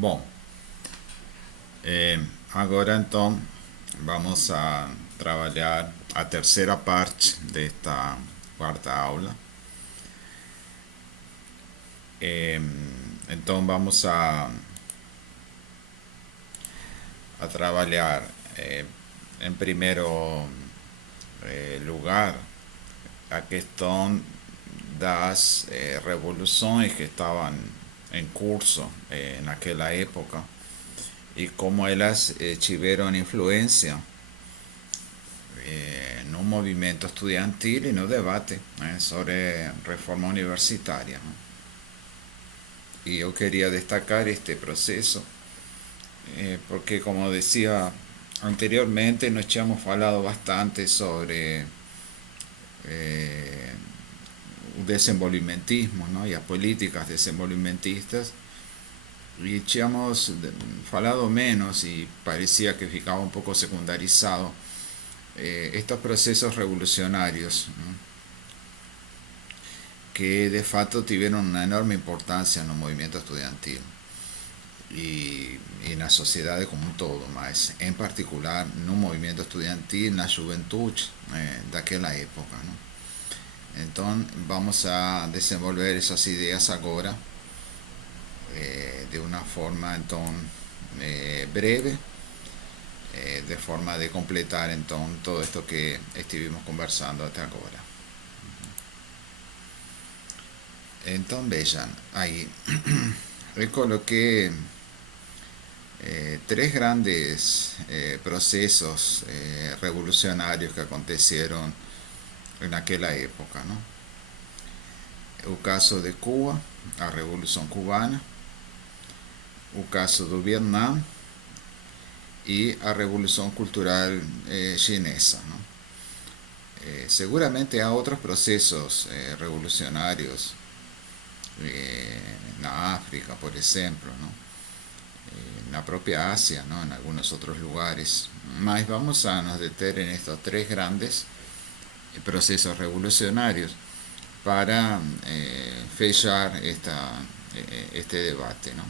Bom, agora então vamos a trabalhar a terceira parte desta quarta aula. Então vamos a trabalhar em primeiro lugar a questão das revoluções que estavam em curso naquela época y cómo ellas tuvieron influencia en un movimiento estudiantil y en un debate sobre reforma universitaria, ¿no? Y yo quería destacar este proceso porque, como decía anteriormente, nos hemos hablado bastante sobre eh, el desenvolvimentismo, ¿no? Y las políticas desenvolvimentistas, y hemos hablado menos y parecía que ficaba un poco secundarizado estos procesos revolucionarios, ¿no? Que de facto tuvieron una enorme importancia en el movimiento estudiantil y en la sociedad como un todo, más en particular en un movimiento estudiantil, en la juventud de aquella época, ¿no? Entonces vamos a desenvolver esas ideas ahora de una forma entonces breve, de forma de completar entonces todo esto que estuvimos conversando hasta ahora. Entonces vean, ahí coloqué tres grandes procesos revolucionarios que acontecieron en aquella época, ¿no? El caso de Cuba, la Revolución Cubana, el caso de Vietnam y la Revolución Cultural Chinesa, ¿no? Seguramente hay otros procesos revolucionarios en África, por ejemplo, ¿no? En la propia Asia, ¿no? En algunos otros lugares. Mas vamos a nos detener en estos tres grandes procesos revolucionarios para fechar este debate, ¿no?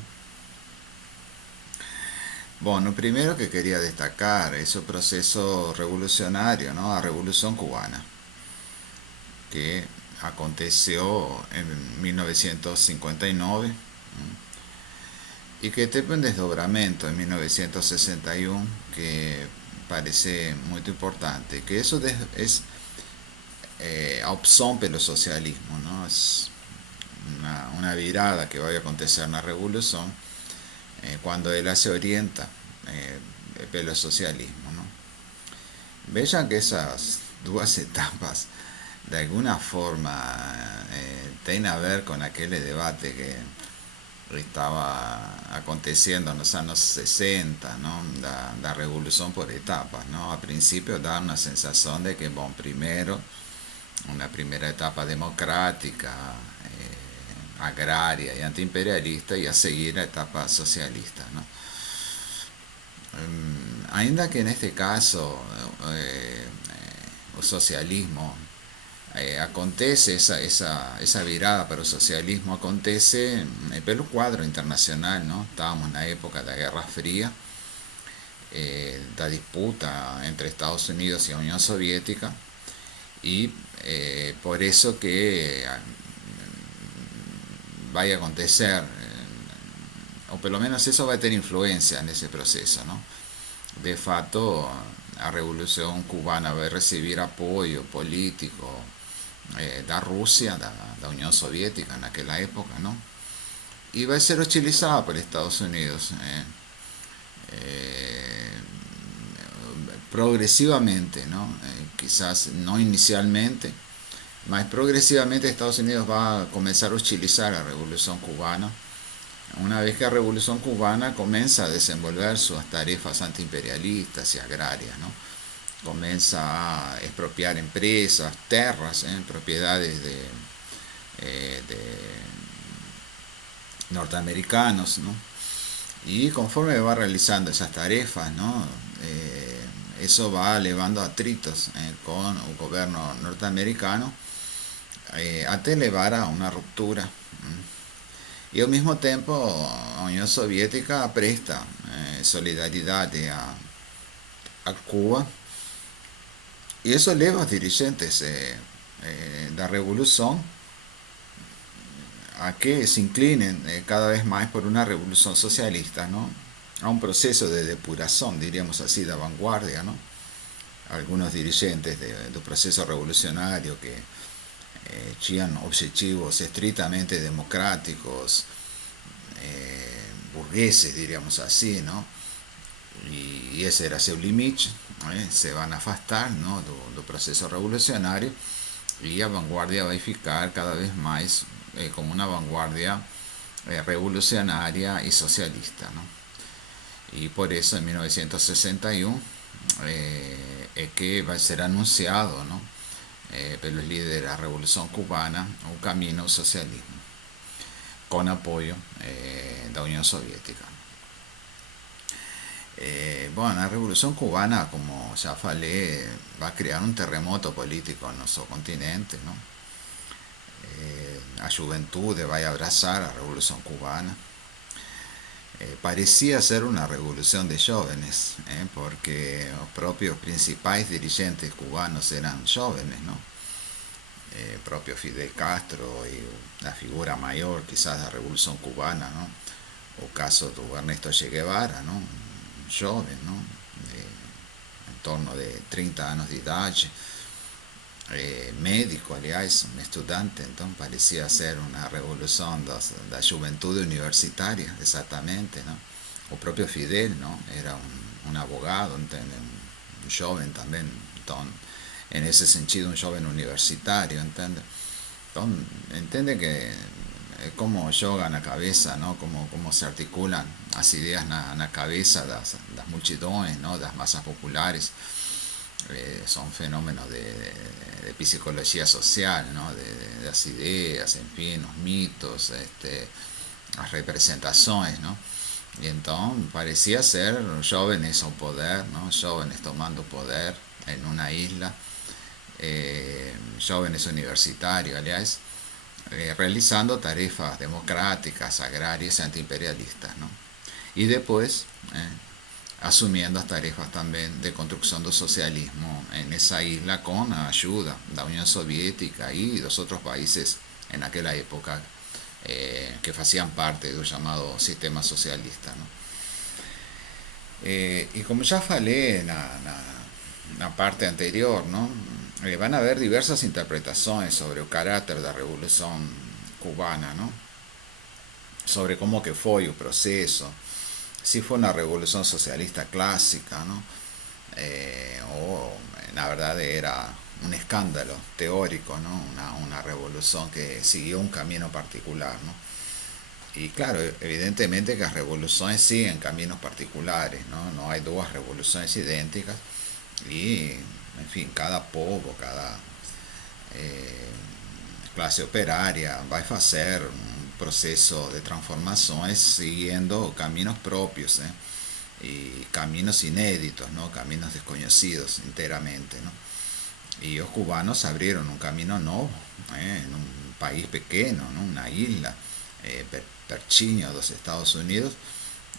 Bueno, lo primero que quería destacar es el proceso revolucionario, ¿no? La Revolución Cubana, que aconteció en 1959, ¿no? Y que tuvo un desdobramento en 1961 que parece muy importante, que eso es opción pelo socialismo, ¿no? Es una virada que va a acontecer en la revolución cuando ella se orienta pelo socialismo, ¿no? Vean que esas dos etapas de alguna forma tienen a ver con aquel debate que estaba aconteciendo en los años 60, ¿no? La revolución por etapas, ¿no? Al principio da una sensación de que, bueno, primero una primera etapa democrática, agraria y antiimperialista, y a seguir la etapa socialista, ¿no? Ainda que en este caso el socialismo acontece, esa virada para el socialismo acontece pelo cuadro internacional, ¿no? Estábamos en la época de la Guerra Fría, la disputa entre Estados Unidos y la Unión Soviética, y por eso que vaya a acontecer, o por lo menos eso va a tener influencia en ese proceso, ¿no? De facto, la revolución cubana va a recibir apoyo político de Rusia, de la Unión Soviética en aquella época, ¿no? Y va a ser utilizada por Estados Unidos progresivamente, ¿no? Quizás no inicialmente, mas progresivamente Estados Unidos va a comenzar a utilizar la revolución cubana una vez que la revolución cubana comienza a desenvolver sus tarefas antiimperialistas y agrarias, ¿no? Comienza a expropiar empresas, tierras, propiedades de norteamericanos, ¿no? Y conforme va realizando esas tarefas, ¿no? Eso va elevando atritos con el gobierno norteamericano hasta elevar a una ruptura. Y al mismo tiempo la Unión Soviética presta solidaridad a Cuba, y eso eleva a los dirigentes de la revolución a que se inclinen cada vez más por una revolución socialista, ¿no? A un proceso de depuración, diríamos así, de vanguardia, ¿no? Algunos dirigentes del proceso revolucionario que tenían objetivos estrictamente democráticos, burgueses, diríamos así, ¿no? Y ese era seu limite, se van a afastar, ¿no? do proceso revolucionario, y a vanguardia va a ficar cada vez más como una vanguardia revolucionaria y socialista, ¿no? Y por eso en 1961 es que va a ser anunciado, ¿no? por los líderes de la revolución cubana, un camino al socialismo con apoyo de la Unión Soviética. Bueno, la revolución cubana, como ya falei, va a crear un terremoto político en nuestro continente, ¿no? La juventud va a abrazar la revolución cubana. Parecía ser una revolución de jóvenes, porque los propios principales dirigentes cubanos eran jóvenes, ¿no? Propio Fidel Castro y la figura mayor quizás de la revolución cubana, ¿no? O caso de Ernesto Che Guevara, ¿no? Un joven, ¿no? En torno de 30 años de edad, médico, aliás, un estudiante, entonces parecía ser una revolución de la juventud universitaria, exactamente, ¿no? O propio Fidel, ¿no? Era un abogado, un joven también, entonces, en ese sentido un joven universitario, ¿entiende? Entonces, entiende que es como yoga en la cabeza, ¿no? Como se articulan las ideas en la cabeza de las multitudes, ¿no? De las masas populares. Son fenómenos de psicología social, ¿no? De las ideas, en fin, los mitos, las representaciones, ¿no? Y entonces parecía ser jóvenes al poder, ¿no? Jóvenes tomando poder en una isla, jóvenes universitarios, aliás, realizando tarifas democráticas, agrarias y antiimperialistas, ¿no? Y después asumiendo las tarifas también de construcción del socialismo en esa isla con la ayuda de la Unión Soviética y de los otros países en aquella época que hacían parte del llamado sistema socialista, ¿no? Y como ya falé en la parte anterior, ¿no? Van a haber diversas interpretaciones sobre el carácter de la revolución cubana, ¿no? Sobre cómo que fue el proceso, si fue una revolución socialista clásica, ¿no? O la verdad era un escándalo teórico, ¿no? Una revolución que siguió un camino particular, ¿no? Y claro, evidentemente que las revoluciones siguen caminos particulares, ¿no? No hay dos revoluciones idénticas y, en fin, cada pueblo, cada clase operaria va a hacer un proceso de transformaciones siguiendo caminos propios, y caminos inéditos, ¿no? Caminos desconocidos enteramente, ¿no? Y los cubanos abrieron un camino nuevo, en un país pequeño, ¿no? Una isla, perchiño de los Estados Unidos.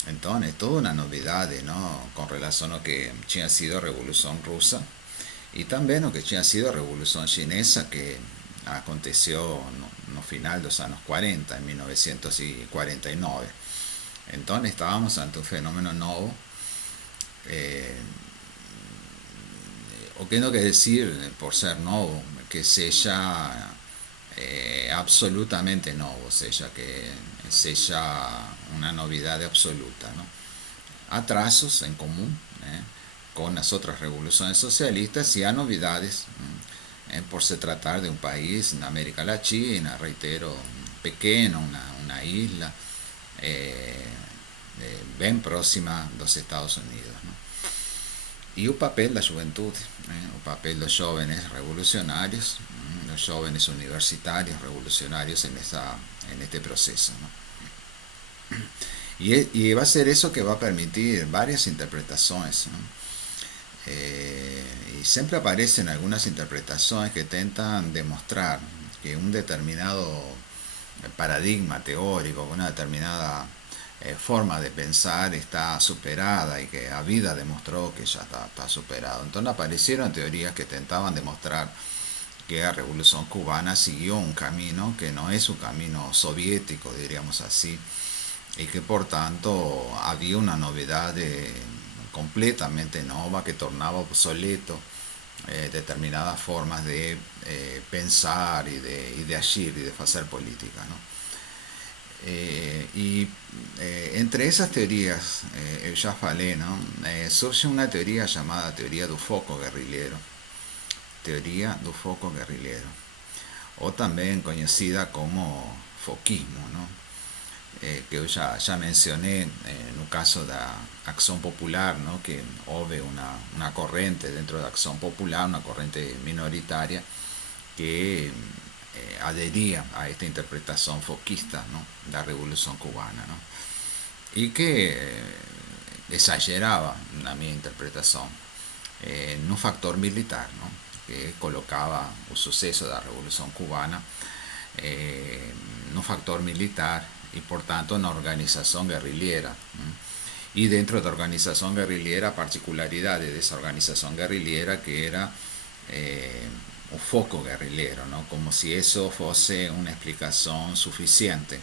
Entonces, toda una novedad, ¿no? Con relación a lo que ha sido revolución rusa y también lo que ha sido revolución chinesa, que aconteció no final de los años 40, en 1949. Entonces estábamos ante un fenómeno nuevo, o que no que decir por ser nuevo, que sea absolutamente nuevo, sea que sea una novedad absoluta, ¿no? Atrasos en común con las otras revoluciones socialistas y a novedades, por se tratar de un país en América Latina, reitero, pequeño, una isla bien próxima a los Estados Unidos, ¿no? Y el papel de la juventud, el papel de los jóvenes revolucionarios, los jóvenes universitarios revolucionarios en este proceso, ¿no? Y va a ser eso que va a permitir varias interpretaciones, ¿no? Y siempre aparecen algunas interpretaciones que intentan demostrar que un determinado paradigma teórico, que una determinada forma de pensar está superada y que la vida demostró que ya está superado. Entonces aparecieron teorías que tentaban demostrar que la revolución cubana siguió un camino que no es un camino soviético, diríamos así, y que por tanto había una novedad completamente nueva que tornaba obsoleto determinadas formas de pensar y de agir y de hacer política, ¿no? Y entre esas teorías, ya falé, ¿no? Surge una teoría llamada teoría del foco guerrillero, teoría del foco guerrillero, o también conocida como foquismo, ¿no? Que yo ya mencioné en un caso de Acción Popular, ¿no? Que hubo una corriente dentro de Acción Popular, una corriente minoritaria, que adhería a esta interpretación foquista, ¿no? De la Revolución Cubana, ¿no? Y que exageraba, en mi interpretación, en un factor militar, ¿no? Que colocaba el suceso de la Revolución Cubana en un factor militar y por tanto una organización guerrillera, ¿no? Y dentro de la organización guerrillera, particularidades de esa organización guerrillera que era un foco guerrillero, ¿no? Como si eso fuese una explicación suficiente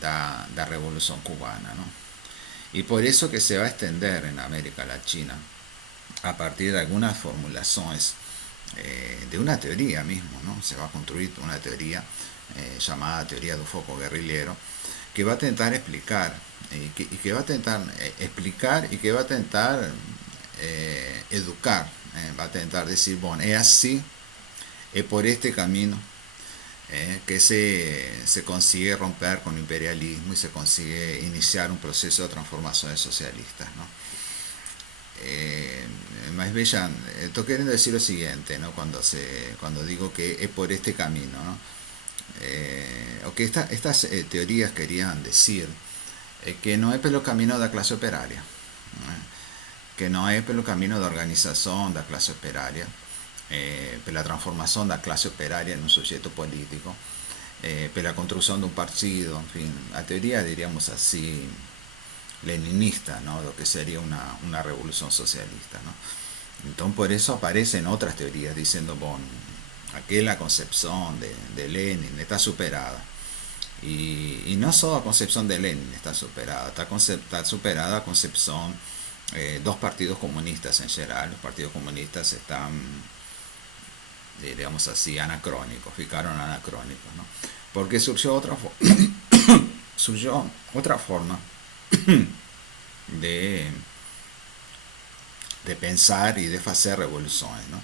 de la Revolución Cubana, ¿no? Y por eso que se va a extender en América Latina a partir de algunas formulaciones de una teoría mismo, ¿no? Se va a construir una teoría llamada teoría del foco guerrillero, que va a tentar explicar, y que va a tentar explicar y que va a tentar educar, va a tentar decir, bueno, es así, es por este camino que se consigue romper con el imperialismo y se consigue iniciar un proceso de transformaciones socialistas, ¿no? Más bella, estoy queriendo decir lo siguiente, ¿no? Cuando digo que es por este camino, ¿no? O que estas teorías querían decir que no es por el camino de la clase operaria, ¿no? Que no es por el camino de organización de la clase operaria, por la transformación de la clase operaria en un sujeto político, por la construcción de un partido, en fin, la teoría, diríamos así, leninista, ¿no? Lo que sería una revolución socialista, ¿no? Entonces por eso aparecen otras teorías diciendo, bueno, aquí la concepción de Lenin está superada. Y no solo la concepción de Lenin está superada, está superada la concepción dos partidos comunistas en general. Los partidos comunistas están, diríamos así, anacrónicos, ficaron anacrónicos, ¿no? Porque surgió otra forma de, de pensar y de hacer revoluciones, ¿no?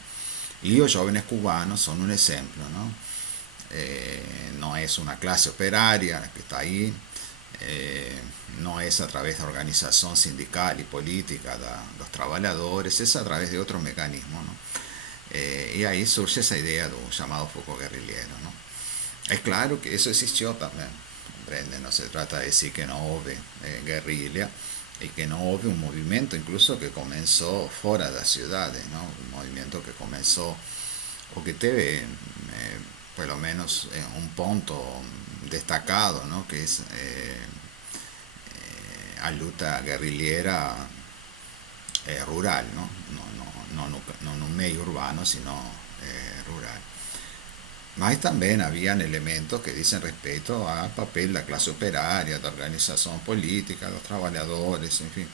Y los jóvenes cubanos son un ejemplo, ¿no? No es una clase operaria que está ahí, no es a través de organización sindical y política de los trabajadores, es a través de otro mecanismo, ¿no? Y ahí surge esa idea del llamado foco guerrillero, ¿no? Es claro que eso existió también, comprende, no se trata de decir que no hubo guerrilla y que no hubo un movimiento incluso que comenzó fuera de las ciudades, ¿no? Un movimiento que comenzó o que teve por lo menos un punto destacado, ¿no? Que es a luta guerrillera rural, ¿no? No en un medio urbano, sino rural. Mas también habían elementos que dicen respecto al papel de la clase operaria, de la organización política, de los trabajadores, en fin.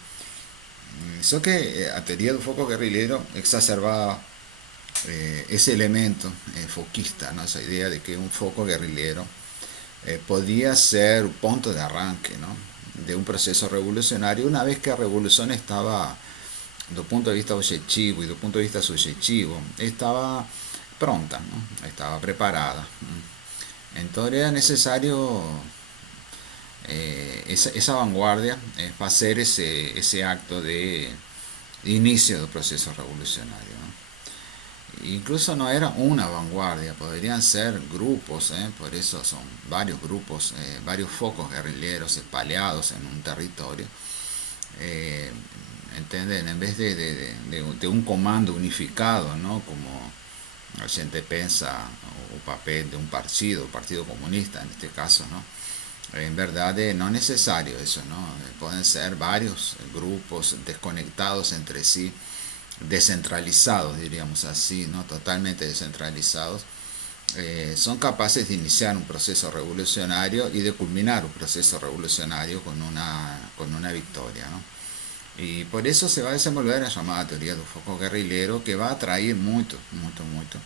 Eso que a teoría del foco guerrillero exacerbaba ese elemento foquista, ¿no? Esa idea de que un foco guerrillero podía ser un punto de arranque, ¿no? De un proceso revolucionario una vez que la revolución estaba, desde el punto de vista objetivo y desde el punto de vista subjetivo, estaba pronta, ¿no? Estaba preparada. Entonces era necesario esa vanguardia para hacer ese acto de inicio del proceso revolucionario, ¿no? Incluso no era una vanguardia, podrían ser grupos, por eso son varios grupos, varios focos guerrilleros espalhados en un territorio. ¿Entienden? En vez de un comando unificado, ¿no? Como a gente pensa o papel de un partido comunista en este caso, ¿no? En verdad no es necesario eso, ¿no? Pueden ser varios grupos desconectados entre sí, descentralizados, diríamos así, ¿no? Totalmente descentralizados. Son capaces de iniciar un proceso revolucionario y de culminar un proceso revolucionario con una victoria, ¿no? Y por eso se va a desenvolver la llamada teoría del foco guerrillero, que va a atraer mucho, mucho, mucho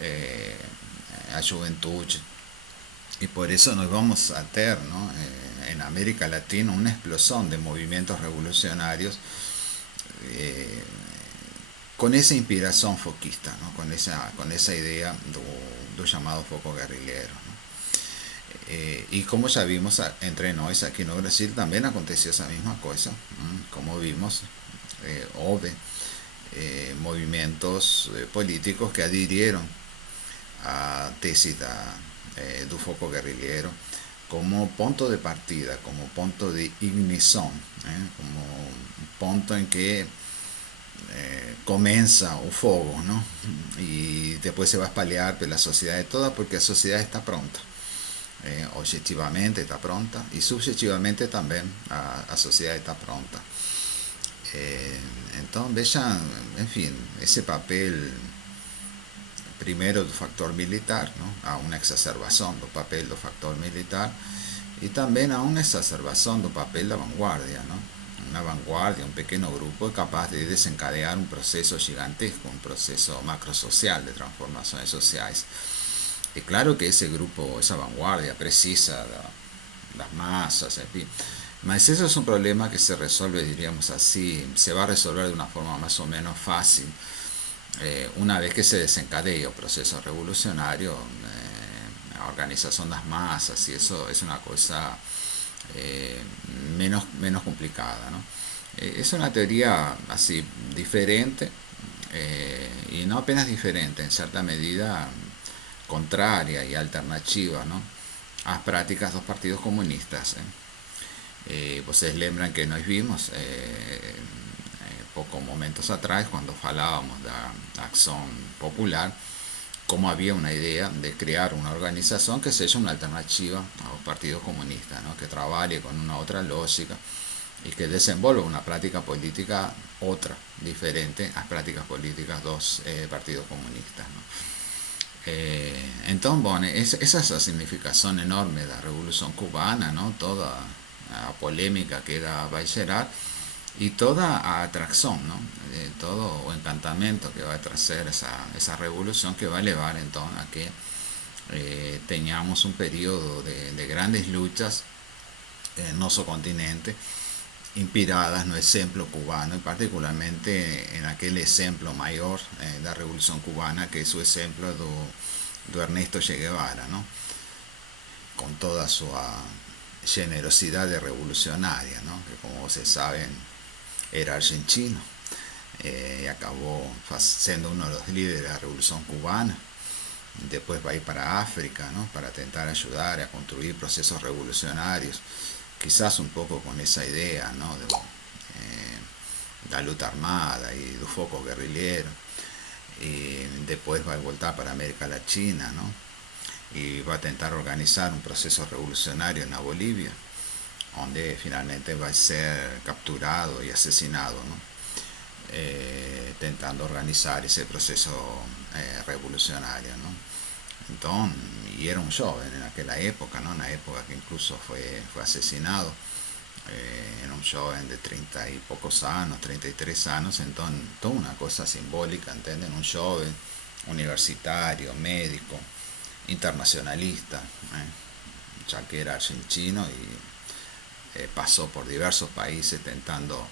eh, a juventud. Y por eso nos vamos a tener, ¿no? En América Latina una explosión de movimientos revolucionarios eh, con esa inspiración foquista, ¿no? Con esa idea do llamado foco guerrillero, ¿no? Y como ya vimos entre nós aquí en Brasil también aconteció esa misma cosa, ¿no? Como vimos, hubo movimientos políticos que adhirieron a tesis do foco guerrillero como punto de partida, como punto de ignición, como un punto en que comienza o fuego, ¿no? Y después se va a espalhar por la sociedad de toda, porque la sociedad está pronta. Objetivamente está pronta y subjetivamente también a sociedad está pronta. Entonces vean, en fin, ese papel primero do factor militar, ¿no? A una exacerbación do papel do factor militar y también a una exacerbación do papel da vanguardia, ¿no? Una vanguardia, un pequeño grupo es capaz de desencadenar un proceso gigantesco, un proceso macrosocial de transformaciones sociales. Y claro que ese grupo, esa vanguardia precisa de las masas, en fin. Mas eso es un problema que se resuelve, diríamos así, se va a resolver de una forma más o menos fácil una vez que se desencadea el proceso revolucionario, la organización de las masas, y eso es una cosa menos complicada, ¿no? Es una teoría así diferente, y no apenas diferente, en cierta medida contraria y alternativa, ¿no? A las prácticas de los partidos comunistas. Vocês lembram que nós vimos pocos momentos atrás, cuando hablábamos de la acción popular, como había una idea de crear una organización que sea una alternativa a los partidos comunistas, ¿no? Que trabaje con una otra lógica y que desenvolva una práctica política otra, diferente a las prácticas políticas de los partidos comunistas, ¿no? Entonces, bueno, esa es la significación enorme de la Revolución Cubana, ¿no? Toda la polémica que ella va a generar y toda atracción, ¿no? Todo el encantamiento que va a traer esa revolución, que va a llevar entonces a que tengamos un periodo de grandes luchas en nuestro continente, inspiradas no ejemplo cubano, y particularmente en aquel ejemplo mayor de la Revolución Cubana, que es su ejemplo de Ernesto Che Guevara, ¿no? Con toda su generosidad de revolucionaria, ¿no? Que como se saben era argentino, y acabó siendo uno de los líderes de la Revolución Cubana. Después va a ir para África, ¿no? Para intentar ayudar a construir procesos revolucionarios, quizás un poco con esa idea, ¿no? De la lucha armada y del foco guerrillero. Y después va a voltar para América Latina, ¿no? Y va a intentar organizar un proceso revolucionario en la Bolivia, donde finalmente va a ser capturado y asesinado, ¿no? Intentando organizar ese proceso revolucionario, ¿no? Entonces, y era un joven en aquella época, ¿no? Una época que incluso fue asesinado. Era un joven de 30 y pocos años, 33 años, entonces toda una cosa simbólica, ¿entienden? Un joven universitario, médico, internacionalista, ya que era argentino y pasó por diversos países intentando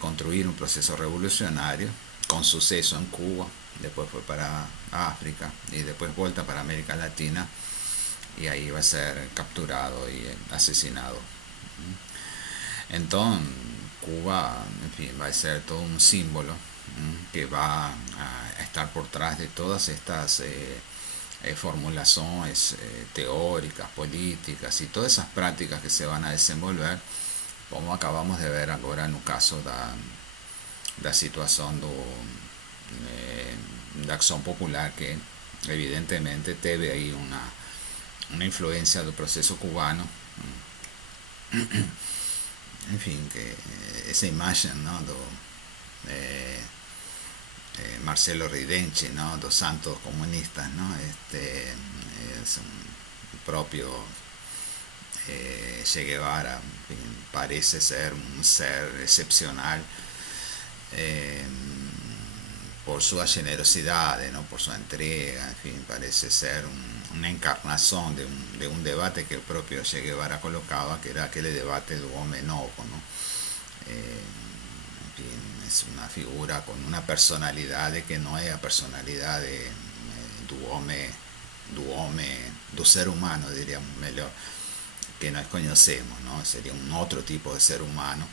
construir un proceso revolucionario, con suceso en Cuba, después fue para África y después vuelta para América Latina, y ahí va a ser capturado y asesinado. Entonces Cuba, en fin, va a ser todo un símbolo que va a estar por detrás de todas estas formulaciones teóricas, políticas y todas esas prácticas que se van a desenvolver, como acabamos de ver ahora en el caso da situación da Acción Popular, que evidentemente teve aí uma influência do processo cubano. Enfim, que essa imagem, não, do Marcelo Ridenchi, ¿no? Dos santos comunistas, ¿no? Es un propio Che Guevara, parece ser un ser excepcional eh, por su generosidad, ¿no? Por su entrega, en fin, parece ser una encarnación de un debate que el propio Che Guevara colocaba, que era aquel debate de hombre novo, ¿no? En fin, es una figura con una personalidad que no es la personalidad do ser humano, diríamos mejor, que nos conocemos, ¿no? Sería un otro tipo de ser humano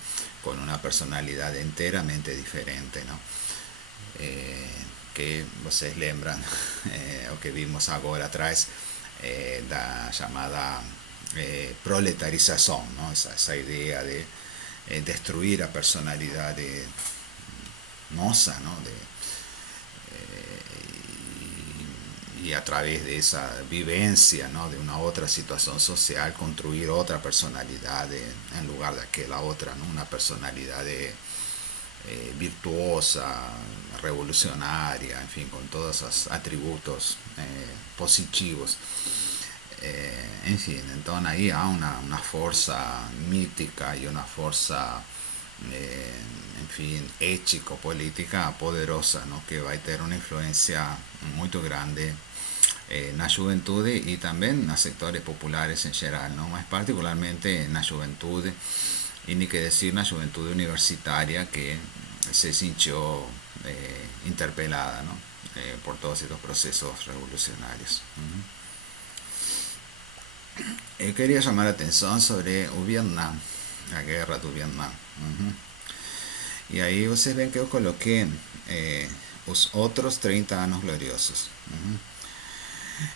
con una personalidad enteramente diferente, ¿no? Que ustedes lembran o que vimos ahora atrás, la llamada proletarización, ¿no? Esa idea de destruir a personalidad nosa, ¿no? Y a través de esa vivencia, ¿no? De una otra situación social, construir otra personalidad en lugar de aquella otra, ¿no? Una personalidad virtuosa, revolucionaria, en fin, con todos esos atributos positivos. En fin, entonces ahí hay una fuerza mítica y una fuerza, en fin, ético-política poderosa, ¿no? Que va a tener una influencia muy grande na juventude y también en los sectores populares en general, ¿no? Más particularmente en la juventude, y ni que decir la juventud universitaria que se sintió interpelada, ¿no? Por todos estos procesos revolucionarios. Quería llamar la atención sobre Vietnam, la guerra de Vietnam. Y ahí ustedes ven que yo coloqué los otros 30 años gloriosos.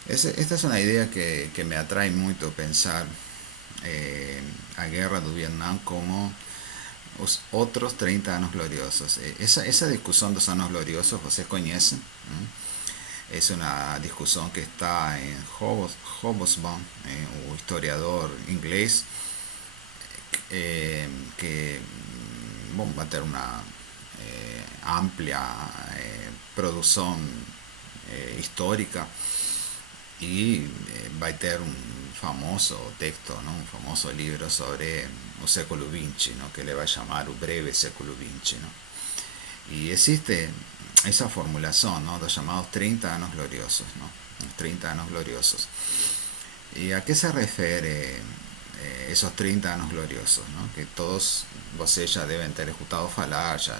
Esta es una idea que me atrae mucho, pensar a guerra de Vietnam como los otros 30 años gloriosos. Esa discusión de los años gloriosos, ustedes conocen. Es una discusión que está en Hobsbawm, un historiador inglés, que va a tener una amplia producción histórica, y va a tener un famoso texto, ¿no? Un famoso libro sobre el século XX, ¿no? Que le va a llamar el breve século XX, ¿no? Y existe esa formulación, ¿no? Los llamados 30 años gloriosos, ¿no? Los 30 años gloriosos. ¿Y a qué se refiere esos 30 años gloriosos, ¿no? Que todos ustedes ya deben tener escuchado hablar, ya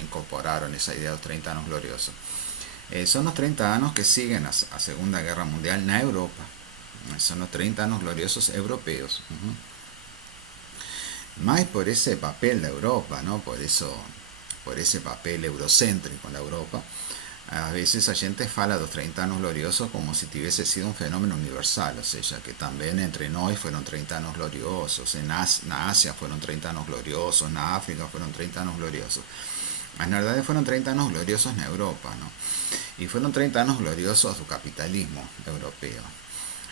incorporaron esa idea de los 30 años gloriosos. Son los 30 años que siguen a Segunda Guerra Mundial en Europa. Son los 30 años gloriosos europeos. Más por ese papel de Europa, ¿no? Por ese papel eurocéntrico en la Europa. A veces la gente fala de los 30 años gloriosos como si tuviese sido un fenómeno universal, o sea, que también entre nosotros fueron 30 años gloriosos, en Asia fueron 30 años gloriosos, en África fueron 30 años gloriosos. En verdad fueron 30 años gloriosos en Europa, ¿no? Y fueron 30 años gloriosos del capitalismo europeo.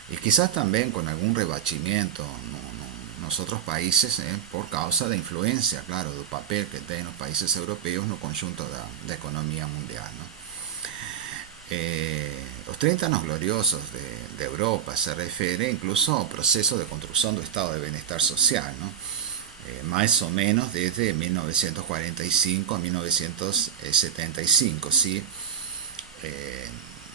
Y quizás también con algún rebachimiento en los otros países, por causa de influencia, claro, del papel que tienen los países europeos en el conjunto de la economía mundial, ¿no? Los 30 años gloriosos de Europa se refiere incluso al proceso de construcción del estado de bienestar social, ¿no? Más o menos desde 1945 a 1975, ¿sí?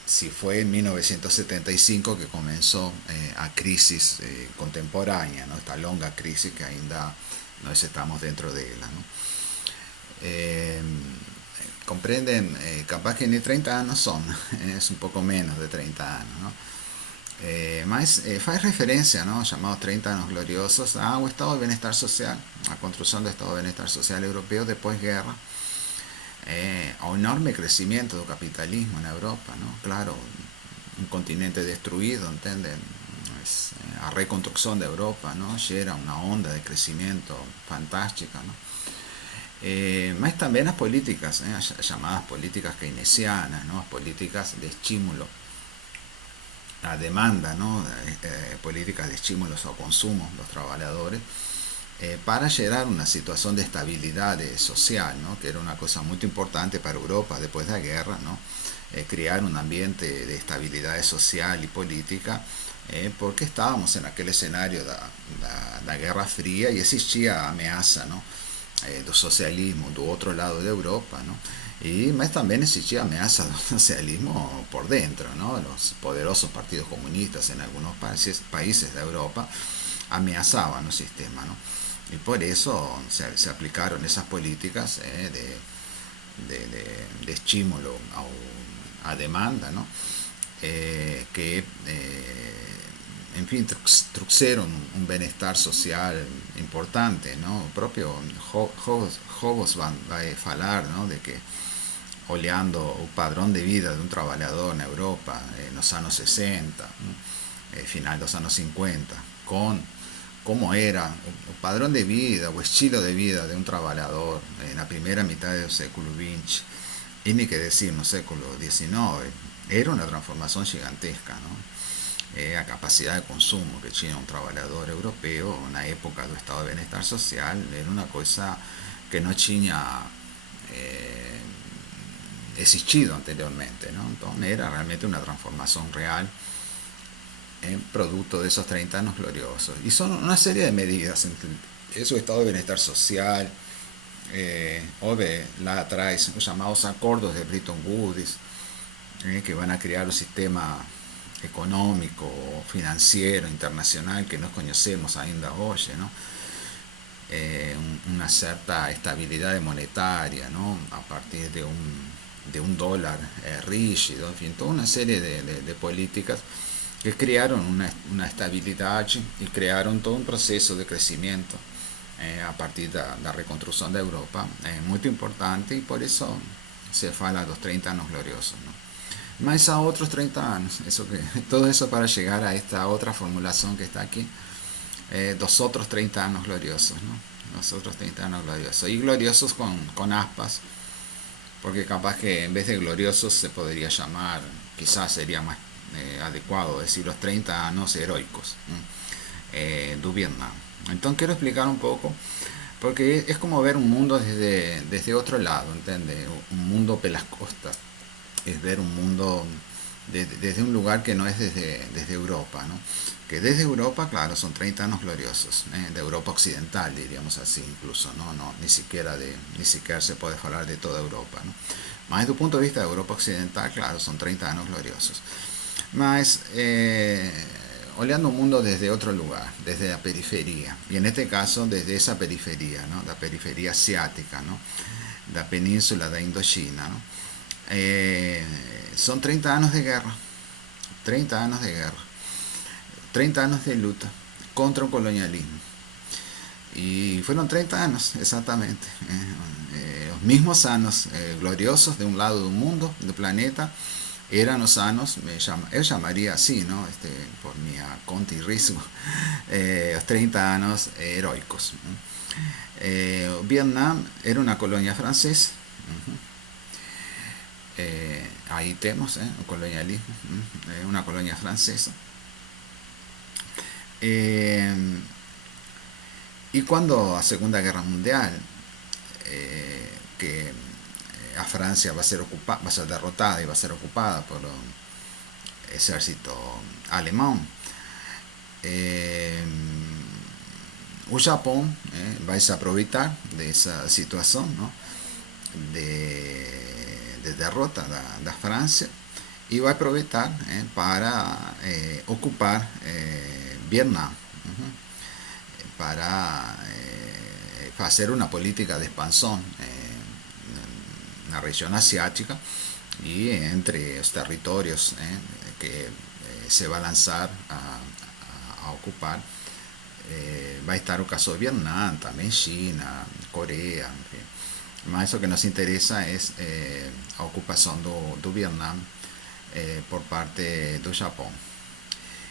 Si fue en 1975 que comenzó a crisis contemporánea, ¿no? Esta longa crisis que ainda nos estamos dentro de ella, ¿no? Comprenden, capaz que ni 30 años son, es un poco menos de 30 años, ¿no? Más hace referencia, ¿no? Llamados 30 años gloriosos a un estado de bienestar social, a la construcción del estado de bienestar social europeo después de guerra, a un enorme crecimiento del capitalismo en Europa, ¿no? Claro, un continente destruido, ¿entienden? A reconstrucción de Europa, ¿no? Era una onda de crecimiento fantástica, ¿no? Mas também as políticas, as chamadas políticas keynesianas, as políticas de estímulo a demanda, políticas de estímulos ao consumo dos trabalhadores, para gerar una situación de estabilidad social, que era una cosa muy importante para Europa después de la guerra, crear un ambiente de estabilidad social y política, porque estábamos en aquel escenario de la Guerra Fría y existía amenaza del socialismo do otro lado de Europa, mas también existía amenaza del socialismo por dentro, los poderosos partidos comunistas en algunos países de Europa amenazaban el sistema, y por eso se aplicaron esas políticas de estímulo a demanda, que en fin trouxeron un bienestar social importante, El propio Hobbes va a falar, de que olhando o padrón de vida de un trabajador en Europa en los años 60, final de los años 50, con cómo era el padrón de vida o estilo de vida de un trabajador en la primera mitad del século XX, y ni que decir en el século XIX, era una transformación gigantesca, la capacidad de consumo que tenía un trabajador europeo en la época del estado de bienestar social era una cosa que no tenía existido anteriormente, Entonces era realmente una transformación real, producto de esos 30 años gloriosos. Y son una serie de medidas entre eso, estado de bienestar social, lá atrás los llamados acuerdos de Bretton Woods, que van a crear un sistema económico, financiero, internacional que no conocemos ainda hoy, una cierta estabilidad monetaria, a partir de un dólar rígido, en fin, toda una serie de políticas que crearon una estabilidad y crearon todo un proceso de crecimiento a partir de la reconstrucción de Europa, muy importante, y por eso se fala de los 30 años gloriosos, Más a otros 30 años, todo eso para llegar a esta otra formulación que está aquí, los otros 30 años gloriosos, Los otros 30 años gloriosos, y gloriosos con aspas, porque capaz que en vez de gloriosos se podría llamar, quizás sería más adecuado decir los 30 años heroicos du Vietnam. Entonces quiero explicar un poco, porque es como ver un mundo desde otro lado, ¿entiendes? Un mundo por las costas, es ver un mundo desde un lugar que no es desde Europa, Que desde Europa, claro, son 30 años gloriosos, de Europa occidental, diríamos así incluso, ni siquiera se puede hablar de toda Europa, Más desde el punto de vista de Europa occidental, claro, son 30 años gloriosos. Más oleando un mundo desde otro lugar, desde la periferia, y en este caso desde esa periferia, la periferia asiática, la península de Indochina, son 30 años de guerra, 30 años de guerra, 30 años de lucha contra un colonialismo. Y fueron 30 años, exactamente, los mismos años gloriosos de un lado del mundo, del planeta, eran los años, él llamaría así, por mi conta y riesgo, los 30 años heroicos. Vietnam era una colonia francesa, ahí tenemos el colonialismo, una colonia francesa. Y cuando la Segunda Guerra Mundial, que a Francia va a ser derrotada y va a ser ocupada por el ejército alemán, el Japón va a aprovechar de esa situación, de derrota de Francia, y va a aprovechar para ocupar Vietnam, para hacer una política de expansión en la región asiática y entre los territorios que se va a lanzar a ocupar. Va a estar el caso de Vietnam, también China, Corea, en fin. Más eso que nos interesa es la ocupación de Vietnam por parte de Japón.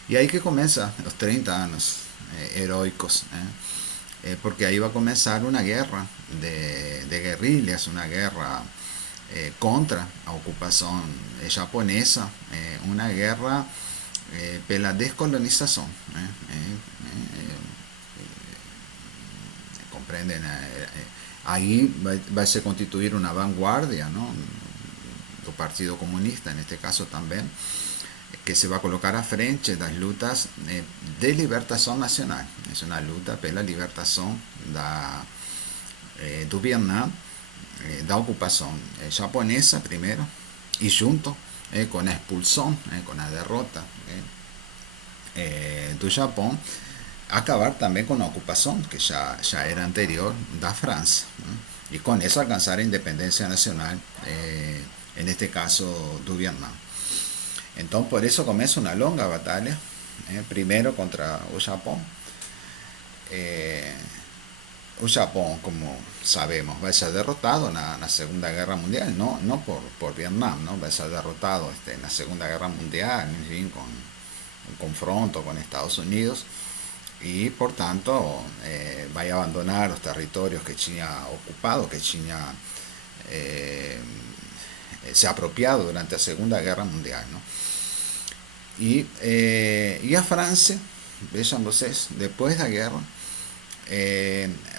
Y ahí que comienza los 30 años heroicos porque ahí va a comenzar una guerra de guerrillas, una guerra contra la ocupación japonesa, una guerra pela descolonización. Comprenden, ahí va a se constituir una vanguardia, ¿no? El Partido Comunista en este caso también, que se va a colocar a frente las lutas de libertación nacional. Es una luta pela libertación do Vietnam, da ocupación japonesa primero, y junto con la expulsión, con la derrota do Japón, acabar también con la ocupación que ya era anterior da Francia, y con eso alcanzar independencia nacional, en este caso do Vietnam. Entonces por eso comienza una longa batalla, primero contra el Japón. El Japón, como sabemos, va a ser derrotado en la Segunda Guerra Mundial, no por Vietnam, ¿no? Va a ser derrotado en la Segunda Guerra Mundial, en fin, con un confronto con Estados Unidos, y por tanto va a abandonar los territorios que China ocupado, que China se ha apropiado durante la Segunda Guerra Mundial, ¿no? Y a Francia, vean ustedes, después de la guerra,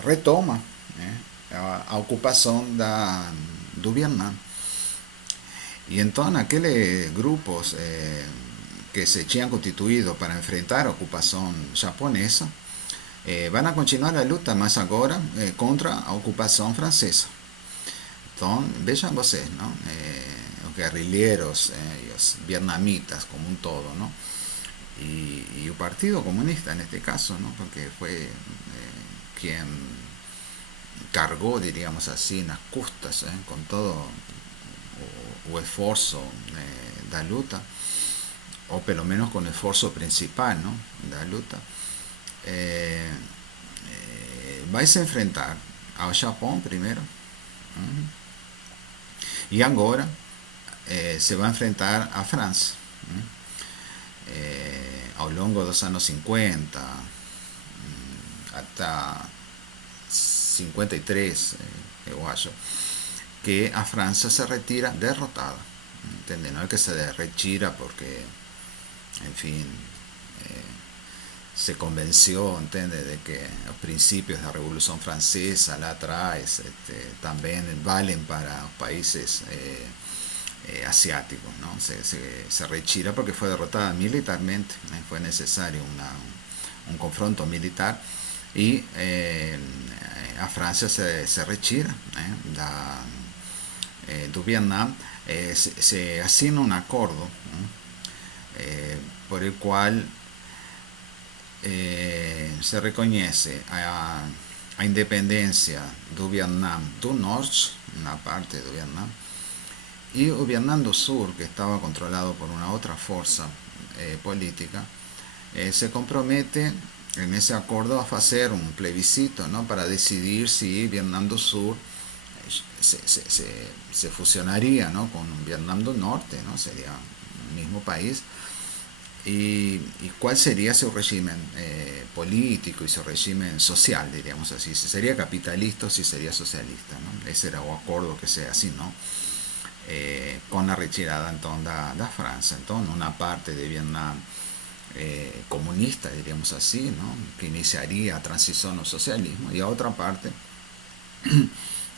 retoma a ocupación do Vietnam. Y entonces aquellos grupos que se habían constituido para enfrentar la ocupación japonesa van a continuar la lucha más ahora contra la ocupación francesa. Entonces, vean ustedes, ¿no? Los guerrilleros, los vietnamitas como un todo, ¿no? Y el Partido Comunista en este caso, ¿no? Porque fue quien cargó, diríamos así, en las costas, con todo o esfuerzo de la lucha, o por lo menos con el esfuerzo principal, ¿no? De la lucha, vais a enfrentar al Japón primero, y ahora se va a enfrentar a Francia, a lo largo de los años 50 hasta 53, yo acho, que a Francia se retira derrotada, ¿entiendes? No es que se retira porque, en fin, se convenció, ¿entiendes?, de que los principios de la Revolución Francesa la atrás también valen para los países asiáticos, ¿no? Se retira porque fue derrotada militarmente, fue necesario un confronto militar, y a Francia se retira de Vietnam. Se asigna un acuerdo por el cual se reconoce a independencia do Vietnam do Norte, una parte de Vietnam, y el Vietnam do Sur, que estaba controlado por una otra fuerza política, se compromete en ese acuerdo a hacer un plebiscito, ¿no? Para decidir si Vietnam do Sur se fusionaría, ¿no? Con Vietnam do Norte, ¿no? Sería el mismo país. Y cuál sería su régimen político y su régimen social, diríamos así, si sería capitalista o si sería socialista, ¿no? Ese era el acuerdo que se asignó con la retirada entonces de Francia. Entonces una parte de Vietnam comunista, diríamos así, ¿no? Que iniciaría la transición al socialismo, y a otra parte